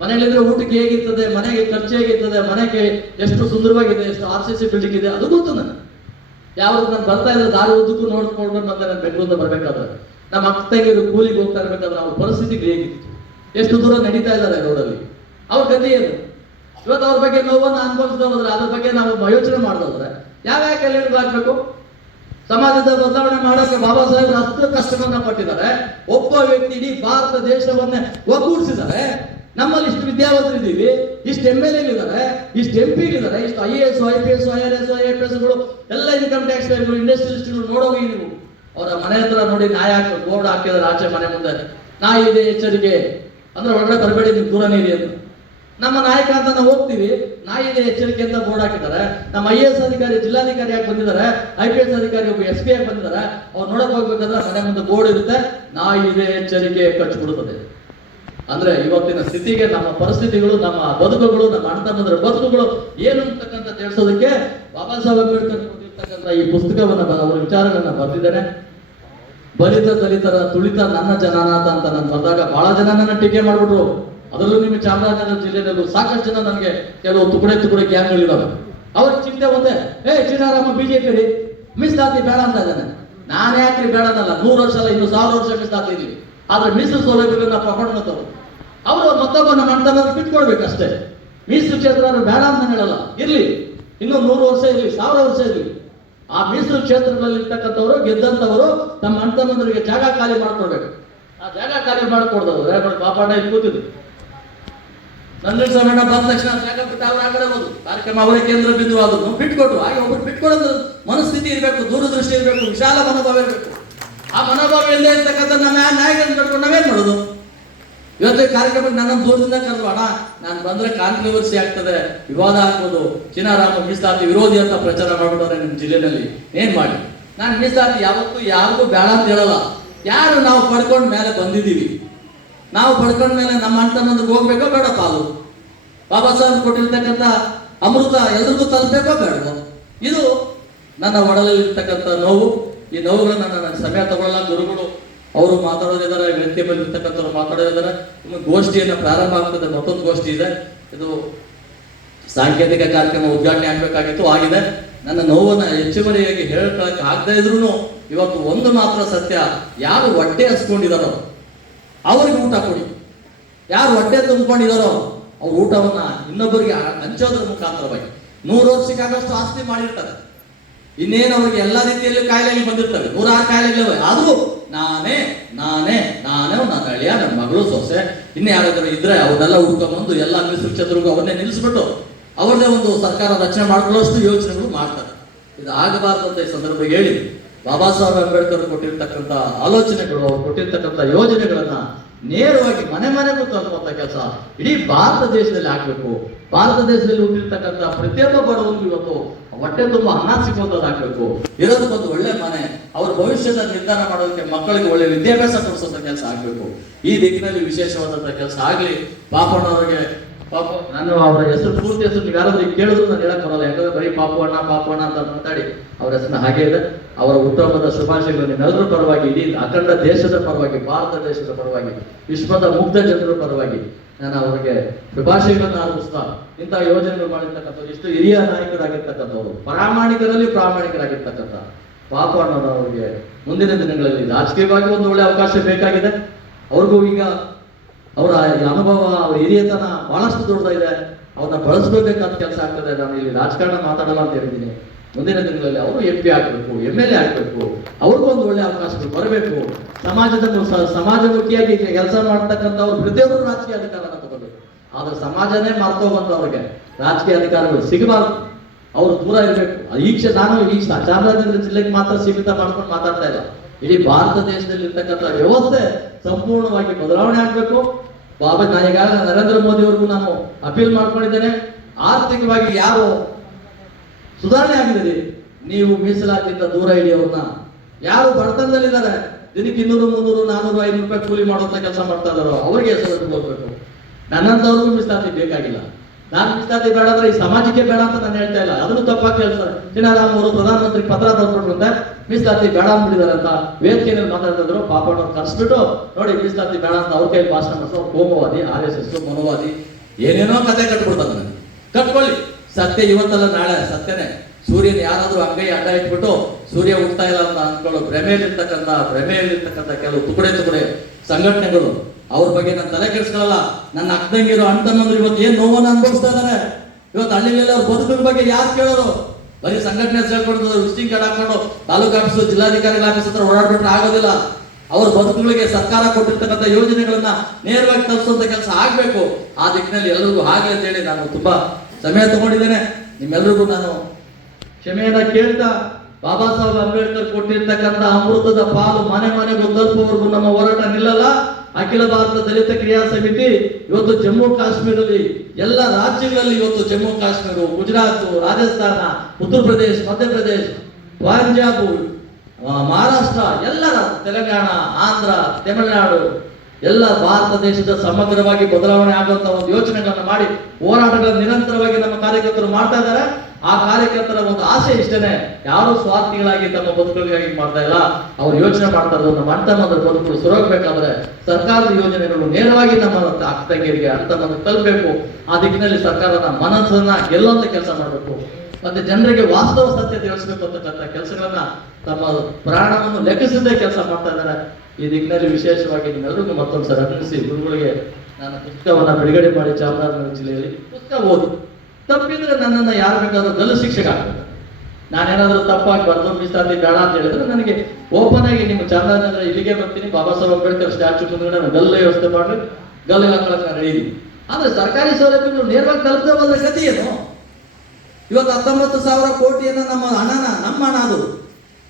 ಮನೆಗಳಿದ್ರೆ ಊಟಕ್ಕೆ ಹೇಗಿರ್ತದೆ, ಮನೆಗೆ ಖರ್ಚು ಹೇಗಿರ್ತದೆ, ಮನೆಗೆ ಎಷ್ಟು ಸುಂದರವಾಗಿದೆ, ಎಷ್ಟು RCC ಬಿಲ್ಡಿಂಗ್ ಇದೆ ಅದು ಗೊತ್ತು ನನಗೆ. ಯಾವಾಗ ನಾನು ಬರ್ತಾ ಇದ್ರೆ ದಾರಿ ಉದ್ದಕ್ಕೂ ನೋಡ್ಕೊಂಡು ಬಂದೆ. ನಾನು ಬೆಂಗಳೂರಿಂದ ಬರ್ಬೇಕಾದ್ರೆ ನಮ್ಮ ಅಕ್ಕ ತಂಗಿರು ಕೂಲಿಗೆ ಹೋಗ್ತಾ ಇರ್ಬೇಕಾದ್ರೆ ಅವ್ರ ಪರಿಸ್ಥಿತಿಗಳು ಹೇಗಿತ್ತು, ಎಷ್ಟು ದೂರ ನಡೀತಾ ಇದ್ದಾರೆ ರೋಡಲ್ಲಿ, ಅವ್ರ ಗತಿ ಏನು? ಇವತ್ತು ಅವ್ರ ಬಗ್ಗೆ ನೋವನ್ನು ಅನುಭವಿಸಿದವ್ರೆ, ಅದ್ರ ಬಗ್ಗೆ ನಾವು ಯೋಚನೆ ಮಾಡಿದವ್ರೆ ಯಾವ ಕಲ್ಯಾಣಗಳಾಗಬೇಕು? ಸಮಾಜದ ಬದಲಾವಣೆ ಮಾಡೋಕೆ ಬಾಬಾ ಸಾಹೇಬ್ ಅಷ್ಟು ಕಷ್ಟಗಳನ್ನ ಪಟ್ಟಿದ್ದಾರೆ. ಒಬ್ಬ ವ್ಯಕ್ತಿ ಇಡೀ ಭಾರತ ದೇಶವನ್ನೇ ಒಗ್ಗೂಡಿಸಿದ್ದಾರೆ. ನಮ್ಮಲ್ಲಿ ಇಷ್ಟು ವಿದ್ಯಾವಂತರಿದ್ದೀವಿ, ಇಷ್ಟು MLA ಇದ್ದಾರೆ, ಇಷ್ಟು MP ಇದ್ದಾರೆ, ಇಷ್ಟು IAS, IPS, IRS, IFS ಎಲ್ಲ ಇನ್ಕಮ್ ಟ್ಯಾಕ್ಸ್ ಇಂಡಸ್ಟ್ರಿಯಲಿಸ್ಟ್ಗಳು ನೋಡೋಗಿ ನೀವು ಅವರ ಮನೆ ಹತ್ರ ನೋಡಿ ನಾಯಿ ಬೋರ್ಡ್ ಹಾಕಿದಾರೆ ಆಚೆ ಮನೆ ಮುಂದೆ, ನಾಯಿ ಇದೆ ಎಚ್ಚರಿಕೆ ಅಂದ್ರೆ ಹೊರಗಡೆ ಬರಬೇಡಿ, ನೀವು ದೂರನೇ ಇದೆ ಅಂತ. ನಮ್ಮ ನಾಯಕ ಅಂತ ನಾವು ಹೋಗ್ತೀವಿ, ನಾಯಿ ಇದೆ ಎಚ್ಚರಿಕೆ ಅಂತ ಬೋರ್ಡ್ ಹಾಕಿದ್ದಾರೆ. ನಮ್ಮ IAS ಅಧಿಕಾರಿ ಜಿಲ್ಲಾಧಿಕಾರಿ ಆಗಿ ಬಂದಿದ್ದಾರೆ, IPS ಅಧಿಕಾರಿ ಒಬ್ಬ SP ಆಗಿ ಬಂದಿದ್ದಾರೆ. ಅವ್ರು ನೋಡಕ್ ಹೋಗ್ಬೇಕಂದ್ರೆ ಮನೆ ಮುಂದೆ ಬೋರ್ಡ್ ಇರುತ್ತೆ, ನಾಯಿ ಇದೆ ಎಚ್ಚರಿಕೆ ಕಚ್ಚಿಬಿಡುತ್ತದೆ. ಅಂದ್ರೆ ಇವತ್ತಿನ ಸ್ಥಿತಿಗೆ ನಮ್ಮ ಪರಿಸ್ಥಿತಿಗಳು, ನಮ್ಮ ಬದುಕುಗಳು, ನಮ್ಮ ಅಣ್ಣತಮ್ಮಂದ್ರ ಬದುಕುಗಳು ಏನು ಅಂತಕ್ಕಂಥ ತಿಳಿಸೋದಕ್ಕೆ ಬಾಬಾ ಸಾಹೇಬ್ ಅಂಬೇಡ್ಕರ್ ಕೊಟ್ಟಿರ್ತಕ್ಕಂಥ ಈ ಪುಸ್ತಕವನ್ನ ಅವರ ವಿಚಾರಗಳನ್ನ ಬರೆದಿದ್ದೇನೆ. ಬಲಿತ ದಲಿತರ ತುಳಿತ ನನ್ನ ಜನನಾಥ ಅಂತ ನಾನು ಬಂದಾಗ ಬಹಳ ಜನ ನನ್ನ ಟೀಕೆ ಮಾಡ್ಬಿಟ್ರು. ಅದರಲ್ಲೂ ನಿಮ್ಮ ಚಾಮರಾಜನಗರ ಜಿಲ್ಲೆಯಲ್ಲೂ ಸಾಕಷ್ಟು ಜನ ನನಗೆ ಕೆಲವು ತುಕಡೆ ಗ್ಯಾಂಗ್ಗಳಿದ್ದಾವೆ. ಅವ್ರ ಚಿಂತೆ ಒಂದೇ, ಚಿನಾರಾಮ BJP ರೀ ಮೀಸಲಾತಿ ಬೇಡ ಅಂತ ಇದ್ದಾನೆ. ನಾನು ಯಾಕ್ರಿ ಬೇಡ ಅನ್ನಲ್ಲ, 100 ವರ್ಷ ಅಲ್ಲ, ಇನ್ನು 1000 ವರ್ಷ ಮೀಸಲಾತಿ ಇದೀವಿ. ಆದ್ರೆ ಮೀಸಲು ಸೌಲಭ್ಯಗಳನ್ನ ಪಡ್ಕೊಂಡಂತವ್ರು ಅವರು ಮತ್ತೊಬ್ಬನ ಮಾಡ್ತಾರೆ ಬಿಟ್ಕೊಡ್ಬೇಕಷ್ಟೇ. ಮೀಸಲು ಕ್ಷೇತ್ರ ಬೇಡ ಅಂತ ಹೇಳಲ್ಲ, ಇರ್ಲಿ ಇನ್ನು 100 ವರ್ಷ ಇರ್ಲಿ, 1000 ವರ್ಷ ಇರ್ಲಿ. ಆ ಮೀಸಲು ಕ್ಷೇತ್ರಗಳಲ್ಲಿ ಇರ್ತಕ್ಕಂಥವ್ರು ಗೆದ್ದಂಥವರು ತಮ್ಮ ಅಣ್ಣತಮ್ಮಂದರಿಗೆ ಜಾಗ ಖಾಲಿ ಮಾಡ್ಕೊಡ್ಬೇಕು. ಆ ಜಾಗ ಖಾಲಿ ಮಾಡ್ಕೊಡ್ದವ್ರು ಪಾಪಾಡ ಇಲ್ಲಿ ಕೂತಿದ್ರು. ನಂಜನ ಸಮಣ್ಣ ಬಂದ ತಕ್ಷಣ ಜಾಗ ಬಿಟ್ಟು ಅವ್ರು ಆಗಡೆ ಹೋದ್ರು. ಕಾರ್ಯಕ್ರಮ ಅವರೇ ಕೇಂದ್ರ ಬಿಂದು ಆದ್ರು, ಬಿಟ್ಕೊಟ್ರು. ಹಾಗೆ ಒಬ್ರು ಬಿಟ್ಕೊಡೋದು ಮನಸ್ಥಿತಿ ಇರಬೇಕು, ದೂರದೃಷ್ಟಿ ಇರಬೇಕು, ವಿಶಾಲ ಮನೋಭಾವ ಇರಬೇಕು. ಆ ಮನೋಭಾವ ಇಲ್ಲದೆ ಇರ್ತಕ್ಕಂಥ ನಮ್ಮ ನಾಯಕರನ್ನು ಕಟ್ಕೊಂಡು ನಾವೇನ್ ಮಾಡೋದು? ಇವತ್ತು ಕಾರ್ಯಕ್ರಮಕ್ಕೆ ನನ್ನ ದೂರದಿಂದ ಕರೆದು, ಅಣ್ಣ ನಾನು ಬಂದ್ರೆ ಕಾಂಟ್ರವರ್ಸಿ ಆಗ್ತದೆ, ವಿವಾದ ಆಗ್ಬೋದು, ಚಿನಾರಾಮ ಮೀಸಲಾತಿ ವಿರೋಧಿ ಅಂತ ಪ್ರಚಾರ ಮಾಡ್ಬಿಟ್ಟವ್ರೆ ನಿಮ್ಮ ಜಿಲ್ಲೆನಲ್ಲಿ, ಏನ್ ಮಾಡಿ? ನಾನು ಮೀಸಲಾತಿ ಯಾವತ್ತೂ ಯಾರಿಗೂ ಬೇಡ ಅಂತ ಹೇಳಲ್ಲ. ಯಾರು ನಾವು ಪಡ್ಕೊಂಡ ಮೇಲೆ ಬಂದಿದ್ದೀವಿ, ನಾವು ಪಡ್ಕೊಂಡ ಮೇಲೆ ನಮ್ಮ ಅಣ್ಣತಮ್ಮಂದ್ರಿಗೆ ಹೋಗ್ಬೇಕೋ ಬೇಡ ಪಾಲು? ಬಾಬಾ ಸಾಹೇಬ್ ಕೊಟ್ಟಿರ್ತಕ್ಕಂಥ ಅಮೃತ ಎಲ್ರಿಗೂ ತಲುಪಬೇಕೋ ಬೇಡವೋ? ಇದು ನನ್ನ ಒಡಲಲ್ಲಿ ಇರ್ತಕ್ಕಂಥ ನೋವು. ಈ ನೋವುಗಳನ್ನ ನನ್ನ ಸಮಯ ತಗೊಳ್ಳಲ್ಲ. ಗುರುಗಳು ಅವರು ಮಾತಾಡೋದಿದ್ದಾರೆ, ವ್ಯಕ್ತಿ ಮೇಲೆ ಇರ್ತಕ್ಕಂಥವ್ರು ಮಾತಾಡೋದಿದ್ದಾರೆ. ಇನ್ನು ಗೋಷ್ಠಿಯನ್ನ ಪ್ರಾರಂಭ ಆಗ್ತದೆ, ಮತ್ತೊಂದು ಗೋಷ್ಠಿ ಇದೆ. ಇದು ಸಾಂಕೇತಿಕ ಕಾರ್ಯಕ್ರಮ ಉದ್ಘಾಟನೆ ಆಗ್ಬೇಕಾಗಿತ್ತು, ಆಗಿದೆ. ನನ್ನ ನೋವನ್ನ ಹೆಚ್ಚುವರಿಯಾಗಿ ಹೇಳ್ಕೊಳಕ್ಕೆ ಆಗದೆ ಇದ್ರು ಇವತ್ತು ಒಂದು ಮಾತ್ರ ಸತ್ಯ, ಯಾರು ಹೊಟ್ಟೆ ಹಸ್ಕೊಂಡಿದಾರೋ ಅವ್ರಿಗೆ ಊಟ ಕೊಡಿ. ಯಾರು ಹೊಟ್ಟೆ ತುಂಬಿಕೊಂಡಿದಾರೋ ಅವ್ರ ಊಟವನ್ನ ಇನ್ನೊಬ್ಬರಿಗೆ ಹಂಚೋದ್ರ ಮುಖಾಂತರವಾಗಿ 100 ವರ್ಷಕ್ಕಾಗಷ್ಟು ಆಸ್ತಿ ಮಾಡಿರ್ತಾರೆ. ಇನ್ನೇನು ಅವ್ರಿಗೆ ಎಲ್ಲ ರೀತಿಯಲ್ಲೂ ಕಾಯಿಲೆಗಳು ಬಂದಿರ್ತವೆ, 106 ಕಾಯಿಲೆಗಳಿವೆ. ಆದ್ರೂ ನಾನೇ ನಾನೇ ನಾನೇ ನನ್ನ ಅಳಿಯ, ನನ್ನ ಮಗಳು, ಸೊಸೆ, ಇನ್ನು ಯಾರಾದ್ರೂ ಇದ್ರೆ ಅವ್ರನ್ನೆಲ್ಲ ಹುಡ್ಕೊಂಡ್ಬಂದು ಎಲ್ಲ ಮೀಸಲು ಕ್ಷೇತ್ರಗೂ ಅವನ್ನೇ ನಿಲ್ಲಿಸ್ಬಿಟ್ಟು ಅವ್ರನ್ನೇ ಒಂದು ಸರ್ಕಾರ ರಚನೆ ಮಾಡ್ಕೊಳ್ಳೋಷ್ಟು ಯೋಚನೆಗಳು ಮಾಡ್ತಾರೆ. ಇದು ಆಗಬಾರ್ದು ಅಂತ ಈ ಸಂದರ್ಭ ಹೇಳಿ, ಬಾಬಾ ಸಾಹೇಬ್ ಅಂಬೇಡ್ಕರ್ ಕೊಟ್ಟಿರ್ತಕ್ಕಂಥ ಆಲೋಚನೆಗಳು, ಅವ್ರು ಕೊಟ್ಟಿರ್ತಕ್ಕಂಥ ಯೋಜನೆಗಳನ್ನ ನೇರವಾಗಿ ಮನೆ ಮನೆಗೂ ತಲುಪುವಂತ ಕೆಲಸ ಇಡೀ ಭಾರತ ದೇಶದಲ್ಲಿ ಆಗ್ಬೇಕು. ಭಾರತ ದೇಶದಲ್ಲಿ ಹುಟ್ಟಿರ್ತಕ್ಕಂಥ ಪ್ರತಿಯೊಬ್ಬ ಬಡವನಿಗೂ ಇವತ್ತು ಹೊಟ್ಟೆ ತುಂಬ ಅನ್ನ ಸಿಗುವಂಥದ್ದು ಆಗ್ಬೇಕು. ಇರೋದಕ್ಕೊಂದು ಒಳ್ಳೆ ಮನೆ, ಅವ್ರ ಭವಿಷ್ಯದ ನಿರ್ಧಾರ ಮಾಡೋದಕ್ಕೆ ಮಕ್ಕಳಿಗೆ ಒಳ್ಳೆ ವಿದ್ಯಾಭ್ಯಾಸ ಕೊಡಿಸೋಂಥ ಕೆಲಸ ಆಗ್ಬೇಕು. ಈ ದಿಕ್ಕಿನಲ್ಲಿ ವಿಶೇಷವಾದಂಥ ಕೆಲಸ ಆಗ್ಲಿ. ಪಾಪಣ್ಣವರಿಗೆ ನಾನು ಅವರ ಹೆಸರು, ಪೂರ್ತಿ ಹೆಸರು ನೀವು ಯಾರಾದ್ರೂ ಕೇಳಿದ್ರು ನಾನು ಹೇಳಕ್ ಬರಲ್ಲ, ಯಾಕಂದ್ರೆ ಬರೀ ಪಾಪು ಅಣ್ಣ ಅಂತ ಮಾತಾಡಿ ಅವರ ಹೆಸರು ಹಾಗೆ ಇದೆ. ಅವರ ಹುಟ್ಟುಹಬ್ಬದ ಶುಭಾಶಯಗಳು ನಿಮ್ಮೆಲ್ಲರ ಪರವಾಗಿ, ಇಡೀ ಅಖಂಡ ದೇಶದ ಪರವಾಗಿ, ಭಾರತ ದೇಶದ ಪರವಾಗಿ, ವಿಶ್ವದ ಮುಗ್ಧ ಜನರ ಪರವಾಗಿ ನಾನು ಅವರಿಗೆ ಶುಭಾಶಯಗಳನ್ನು ಅರ್ಪಿಸ್ತಾ, ಇಂತಹ ಯೋಜನೆಗಳು ಮಾಡಿರ್ತಕ್ಕಂಥವ್ರು, ಇಷ್ಟು ಹಿರಿಯ ನಾಯಕರಾಗಿರ್ತಕ್ಕಂಥವ್ರು, ಪ್ರಾಮಾಣಿಕರಲ್ಲಿ ಪ್ರಾಮಾಣಿಕರಾಗಿರ್ತಕ್ಕಂಥ ಪಾಪು ಅಣ್ಣನವರಿಗೆ ಮುಂದಿನ ದಿನಗಳಲ್ಲಿ ರಾಜಕೀಯವಾಗಿ ಒಂದು ಒಳ್ಳೆ ಅವಕಾಶ ಬೇಕಾಗಿದೆ. ಅವ್ರಿಗೂ ಈಗ ಅವರ ಅನುಭವ, ಅವರ ಹಿರಿಯತನ ಬಹಳಷ್ಟು ದೊಡ್ಡದಿದೆ, ಅವ್ರನ್ನ ಬಳಸ್ಕೋಬೇಕಂತ ಕೆಲಸ ಆಗ್ತದೆ. ನಾನು ಇಲ್ಲಿ ರಾಜಕಾರಣ ಮಾತಾಡಲ್ಲ ಅಂತ ಹೇಳಿದ್ದೀನಿ. ಮುಂದಿನ ದಿನಗಳಲ್ಲಿ ಅವರು MP ಆಗ್ಬೇಕು, MLA ಆಗ್ಬೇಕು, ಅವ್ರಿಗೂ ಒಂದು ಒಳ್ಳೆ ಅವಕಾಶಗಳು ಬರಬೇಕು. ಸಮಾಜಮುಖಿಯಾಗಿ ಕೆಲಸ ಮಾಡ್ತಕ್ಕಂಥವ್ರು ಪ್ರತಿಯೊಬ್ಬರು ರಾಜಕೀಯ ಅಧಿಕಾರನ ತಗೋಬೇಕು. ಆದ್ರೆ ಸಮಾಜನೇ ಮರ್ತೋಗಂತವ್ರಿಗೆ ರಾಜಕೀಯ ಅಧಿಕಾರಗಳು ಸಿಗಬಾರ್ದು, ಅವ್ರು ದೂರ ಇರಬೇಕು. ನಾನು ಈ ಚಾಮರಾಜನಗರ ಜಿಲ್ಲೆಗೆ ಮಾತ್ರ ಸೀಮಿತ ಮಾಡ್ಕೊಂಡು ಮಾತಾಡ್ತಾ ಇಲ್ಲ, ಇಡೀ ಭಾರತ ದೇಶದಲ್ಲಿ ಇರ್ತಕ್ಕಂಥ ವ್ಯವಸ್ಥೆ ಸಂಪೂರ್ಣವಾಗಿ ಬದಲಾವಣೆ ಆಗ್ಬೇಕು. ನಾನು ಈಗಾಗಲೇ ನರೇಂದ್ರ ಮೋದಿ ಅವ್ರಿಗೂ ನಾನು ಅಪೀಲ್ ಮಾಡ್ಕೊಂಡಿದ್ದೇನೆ. ಆರ್ಥಿಕವಾಗಿ ಯಾರು ಸುಧಾರಣೆ ಆಗಿದ್ದೀರಿ, ನೀವು ಮೀಸಲಾತಿಯಿಂದ ದೂರ ಇಡಿ ಅವ್ರನ್ನ. ಯಾರು ಬಡತನದಲ್ಲಿದ್ದಾರೆ, ದಿನಕ್ಕೆ 200, 300, 400, 500 ರೂಪಾಯಿ ಕೂಲಿ ಮಾಡುವಂತ ಕೆಲಸ ಮಾಡ್ತಾ ಇದ್ದಾರೋ ಅವ್ರಿಗೆ ಹೆಸರು ಹೋಗ್ಬೇಕು. ನನ್ನಂತವ್ರಿಗೂ ಮೀಸಲಾತಿ ಬೇಕಾಗಿಲ್ಲ. ನಾನು ಮೀಸಲಾತಿ ಬೇಡ ಅಂದ್ರೆ ಈ ಸಮಾಜಕ್ಕೆ ಬೇಡ ಅಂತ ನಾನು ಹೇಳ್ತಾ ಇಲ್ಲ, ಅದನ್ನು ತಪ್ಪಾಗಿ ಹೇಳ್ತಾರೆ. ಚಿನಾರಾಮ್ ಅವರು ಪ್ರಧಾನಮಂತ್ರಿ ಪತ್ರ ಬರ್ಕೊಟ್ರಂತೆ ಮೀಸಲಾತಿ ಬೇಡ ಅಂದ್ಬಿಟ್ಟಿದ್ದಾರೆ ಅಂತ ವೇದಿಕೆಯಲ್ಲಿ ಮಾತಾಡ್ತಾ ಇದ್ರು. ಪಾಪಣ್ಣವ್ರು ಕರ್ಸ್ಬಿಟ್ಟು ನೋಡಿ ಮೀಸಲಾತಿ ಬೇಡ ಅಂತ ಅವ್ರ ಕೈಯಲ್ಲಿ ಭಾಷಣ ಮಾಡಿಸೋ ಕೋಮವಾದಿ, RSS ಮನೋವಾದಿ, ಏನೇನೋ ಕತೆ ಕಟ್ಬಿಡ್ತಾರೆ. ನನಗೆ ಕಟ್ಕೊಳ್ಳಿ, ಸತ್ಯ ಇವತ್ತಲ್ಲ ನಾಳೆ ಸತ್ಯನೇ. ಸೂರ್ಯನ ಯಾರಾದ್ರೂ ಅಂಗೈ ಅಡ್ಡ ಇಟ್ಬಿಟ್ಟು ಸೂರ್ಯ ಹುಡ್ತಾ ಇಲ್ಲ ಅಂತ ಅನ್ಕೊಳ್ಳೋ ಭ್ರಮೆಯಲ್ಲಿರ್ತಕ್ಕಂಥ ಕೆಲವು ತುಕಡೆ ಸಂಘಟನೆಗಳು ಅವ್ರ ಬಗ್ಗೆ ನಾನು ತಲೆ ಕೆಡಿಸ್ಕೊಳ್ಳಲ್ಲ. ನನ್ನ ಅಕ್ಕಂಗಿರೋ ಅಣ್ಣ ತಮ್ಮಂದ್ರು ಇವತ್ತು ಏನ್ ನೋವನ್ನ ಅನುಭವಿಸ್ತಾ ಇದಾರೆ. ಇವತ್ತು ಹಳ್ಳಿಲೆಲ್ಲ ಅವ್ರ ಬದುಕಿನ ಬಗ್ಗೆ ಯಾರು ಕೇಳೋರು? ಬರೀ ಸಂಘಟನೆ ಹೇಳ್ಕೊಂಡು ವಿಸಿಟಿಂಗ್ ಕಾರ್ಡ್ ಹಾಕೊಂಡು ತಾಲೂಕು ಆಫೀಸು ಜಿಲ್ಲಾಧಿಕಾರಿಗಳ ಆಫೀಸ್ ಹತ್ರ ಓಡಾಡ್ಬಿಟ್ರೆ ಆಗೋದಿಲ್ಲ. ಅವ್ರ ಬದುಕುಗಳಿಗೆ ಸರ್ಕಾರ ಕೊಟ್ಟಿರ್ತಕ್ಕಂಥ ಯೋಜನೆಗಳನ್ನ ನೇರವಾಗಿ ತಲುಪಿಸುವಂತ ಕೆಲಸ ಆಗ್ಬೇಕು. ಆ ದಿಕ್ಕಿನಲ್ಲಿ ಎಲ್ಲರಿಗೂ ಹಾಗೆ ಅಂತ ಹೇಳಿ ನಾನು ತುಂಬಾ ಸಮಯ ತಗೊಂಡಿದ್ದೇನೆ. ನಿಮ್ಮೆಲ್ಲರಿಗೂ ನಾನು ಕ್ಷಮೆಯನ್ನ ಕೇಳ್ತಾ, ಬಾಬಾ ಸಾಹೇಬ್ ಅಂಬೇಡ್ಕರ್ ಕೊಟ್ಟಿರ್ತಕ್ಕಂಥ ಅಮೃತದ ಪಾಲು ಮನೆ ಮನೆಗೂ ತಲುಪುವವರೆಗೂ ನಮ್ಮ ಹೋರಾಟ ನಿಲ್ಲಲ್ಲ. ಅಖಿಲ ಭಾರತ ದಲಿತ ಕ್ರಿಯಾ ಸಮಿತಿ ಇವತ್ತು ಜಮ್ಮು ಕಾಶ್ಮೀರದಲ್ಲಿ ಎಲ್ಲ ರಾಜ್ಯಗಳಲ್ಲಿ ಇವತ್ತು ಜಮ್ಮು ಕಾಶ್ಮೀರ, ಗುಜರಾತ್, ರಾಜಸ್ಥಾನ, ಉತ್ತರ ಪ್ರದೇಶ, ಮಧ್ಯಪ್ರದೇಶ, ಪಂಜಾಬ್, ಮಹಾರಾಷ್ಟ್ರ, ಎಲ್ಲ ತೆಲಂಗಾಣ, ಆಂಧ್ರ, ತಮಿಳುನಾಡು ಎಲ್ಲ ಭಾರತ ದೇಶದ ಸಮಗ್ರವಾಗಿ ಬದಲಾವಣೆ ಆಗುವಂತ ಒಂದು ಯೋಚನೆಗಳನ್ನ ಮಾಡಿ ಹೋರಾಟಗಳನ್ನು ನಿರಂತರವಾಗಿ ನಮ್ಮ ಕಾರ್ಯಕರ್ತರು ಮಾಡ್ತಾ ಇದ್ದಾರೆ. ಆ ಕಾರ್ಯಕರ್ತರ ಒಂದು ಆಸೆ ಇಷ್ಟೇನೆ, ಯಾರು ಸ್ವಾರ್ಥಿಗಳಾಗಿ ತಮ್ಮ ಬದುಕುಗಳಿಗಾಗಿ ಮಾಡ್ತಾ ಇಲ್ಲ. ಅವ್ರು ಯೋಚನೆ ಮಾಡ್ತಾ ಇರೋದು ನಮ್ಮ ಅಣ್ಣ ತಮ್ಮಂದ್ರ ಬದುಕುಗಳು ಸುರಗಬೇಕಾದ್ರೆ ಸರ್ಕಾರದ ಯೋಜನೆಗಳು ನೇರವಾಗಿ ನಮ್ಮ ಅಕ್ಕ ತಂಗಿಯರಿಗೆ ಅಣ್ಣ ತಮ್ಮಂದ್ರ ತಲುಪಬೇಕು. ಆ ದಿಕ್ಕಿನಲ್ಲಿ ಸರ್ಕಾರದ ಮನಸ್ಸನ್ನ ಗೆಲ್ಲುವಂತ ಕೆಲಸ ಮಾಡಬೇಕು. ಮತ್ತೆ ಜನರಿಗೆ ವಾಸ್ತವ ಸತ್ಯ ತಿಳಿಸಬೇಕು ಅಂತಕ್ಕಂಥ ಕೆಲಸಗಳನ್ನ ತಮ್ಮ ಪ್ರಾಣವನ್ನು ಲೆಕ್ಕಿಸದೆ ಕೆಲಸ ಮಾಡ್ತಾ ಇದ್ದಾರೆ. ಈ ದಿಕ್ಕಿನಲ್ಲಿ ವಿಶೇಷವಾಗಿ ನಿಮ್ಮೆಲ್ಲರಿಗೂ ಮತ್ತೊಂದ್ಸಲ ಅಭಿನಂದಿಸಿ, ಗುರುಗಳಿಗೆ ನಾನು ಪುಸ್ತಕವನ್ನ ಬಿಡುಗಡೆ ಮಾಡಿ ಚಾಮರಾಜನಗರ ಜಿಲ್ಲೆಯಲ್ಲಿ ಪುಸ್ತಕ ಓದಿ ತಪ್ಪಿದ್ರೆ ನನ್ನನ್ನು ಯಾರು ಬೇಕಾದ್ರೂ ಗಲ್ಲು ಶಿಕ್ಷೆಗೆ ಹಾಕ್ಬೇಕು. ನಾನೇನಾದ್ರೂ ತಪ್ಪಾಗಿ ಬರೆದು ಮೀಸಲಾತಿ ಬೇಡ ಅಂತ ಹೇಳಿದ್ರೆ ನನಗೆ ಓಪನ್ ಆಗಿ ನಿಮ್ಮ ಚಾಮರಾಜನಗರ ಇಲ್ಲಿಗೆ ಬರ್ತೀನಿ, ಬಾಬಾ ಸಾಹೇಬ್ ಅಂಬೇಡ್ಕರ್ ಸ್ಟ್ಯಾಚ್ಯೂ ಮುಂದೆ ನಾನು ಗಲ್ಲು ವ್ಯವಸ್ಥೆ ಮಾಡಿ ಗಲ್ಲು ಹಾಕೊಳ್ಳೋಕೆ ನಾನು ರೆಡಿ. ಆದ್ರೆ ಸರ್ಕಾರಿ ಸೌಲಭ್ಯಗಳು ನೇರವಾಗಿ ತಲುಪದೆ ಹೋದ್ರೆ ಗತಿ ಏನು? ಇವತ್ತು 19,000 ಕೋಟಿಯನ್ನ ನಮ್ಮ ಹಣ ಅದು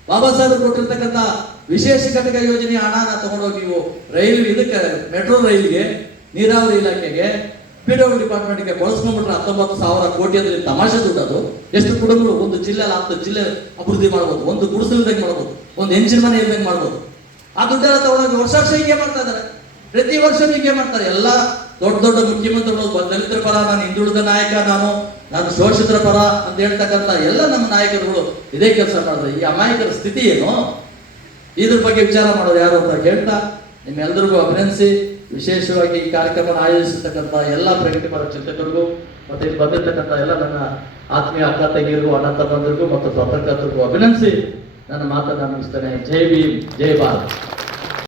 ಬಾಬಾ ಸಾಹೇಬ್ ಕೊಟ್ಟಿರ್ತಕ್ಕಂಥ ವಿಶೇಷ ಘಟಕ ಯೋಜನೆಯ ಹಣನ ತಗೊಂಡೋಗಿ ನೀವು ರೈಲ್ವೆ ಇದಕ್ಕೆ ಮೆಟ್ರೋ ರೈಲ್ಗೆ, ನೀರಾವರಿ ಇಲಾಖೆಗೆ, PWD ಡಿಪಾರ್ಟ್ಮೆಂಟ್ಗೆ ಬಳಸ್ಕೊಂಡ್ಬಿಟ್ರೆ 19,000 ಕೋಟಿ ಅಂದ್ರೆ ತಮಾಷೆ ದುಡ್ಡು. ಅದು ಎಷ್ಟು ಕುಟುಂಬಗಳು ಒಂದು ಜಿಲ್ಲೆ 10 ಜಿಲ್ಲೆ ಅಭಿವೃದ್ಧಿ ಮಾಡ್ಬೋದು, ಒಂದು ಗುಡಿಸಲು ಇದ್ದಂಗೆ ಮಾಡ್ಬೋದು, ಒಂದು ಹೆಂಚಿನ ಮನೆ ಇದ್ದಂಗೆ ಮಾಡ್ಬೋದು. ಆ ದುಡ್ಡೆಲ್ಲ ತಗೊಂಡೋಗಿ ವರ್ಷ ಹೀಗೆ ಮಾಡ್ತಾ ಇದ್ದಾರೆ. ಪ್ರತಿ ವರ್ಷ ಹೀಗೆ ಮಾಡ್ತಾರೆ. ಎಲ್ಲ ದೊಡ್ಡ ದೊಡ್ಡ ಮುಖ್ಯಮಂತ್ರಿಗಳು ದಲಿತರ ಪರ, ನಾನು ಹಿಂದುಳಿದ ನಾಯಕ, ನಾನು ಶೋಷಿತರ ಪರ ಅಂತ ಹೇಳ್ತಕ್ಕಂಥ ಎಲ್ಲ ನಮ್ಮ ನಾಯಕರುಗಳು ಇದೇ ಕೆಲಸ ಮಾಡಿದ್ರೆ ಈ ಅಮಾಯಕರ ಸ್ಥಿತಿ ಏನು? ಇದ್ರ ಬಗ್ಗೆ ವಿಚಾರ ಮಾಡೋದು ಯಾರು ಅಂತ ಕೇಳ್ತಾ ನಿಮ್ಮೆಲ್ಲರಿಗೂ ಅಭಿನಂದಿಸಿ, ವಿಶೇಷವಾಗಿ ಈ ಕಾರ್ಯಕ್ರಮ ಆಯೋಜಿಸಿರ್ತಕ್ಕಂಥ ಎಲ್ಲ ಪ್ರಗತಿಪರ ಚಿಂತಕರಿಗೂ ಮತ್ತೆ ಇಲ್ಲಿ ಬಂದಿರ್ತಕ್ಕಂಥ ಎಲ್ಲ ನನ್ನ ಆತ್ಮೀಯ ಅಕ್ಕ ತಂಗಿರಿಗೂ, ಅಣ್ಣ ತಮ್ಮಂದಿರಿಗೂ ಮತ್ತು ಪತ್ರಕರ್ತರಿಗೂ ಅಭಿನಂದಿಸಿ ನನ್ನ ಮಾತನ್ನು ಮುಗಿಸ್ತೇನೆ. ಜೈ ಭೀಮ್, ಜೈ ಭಾರತ್.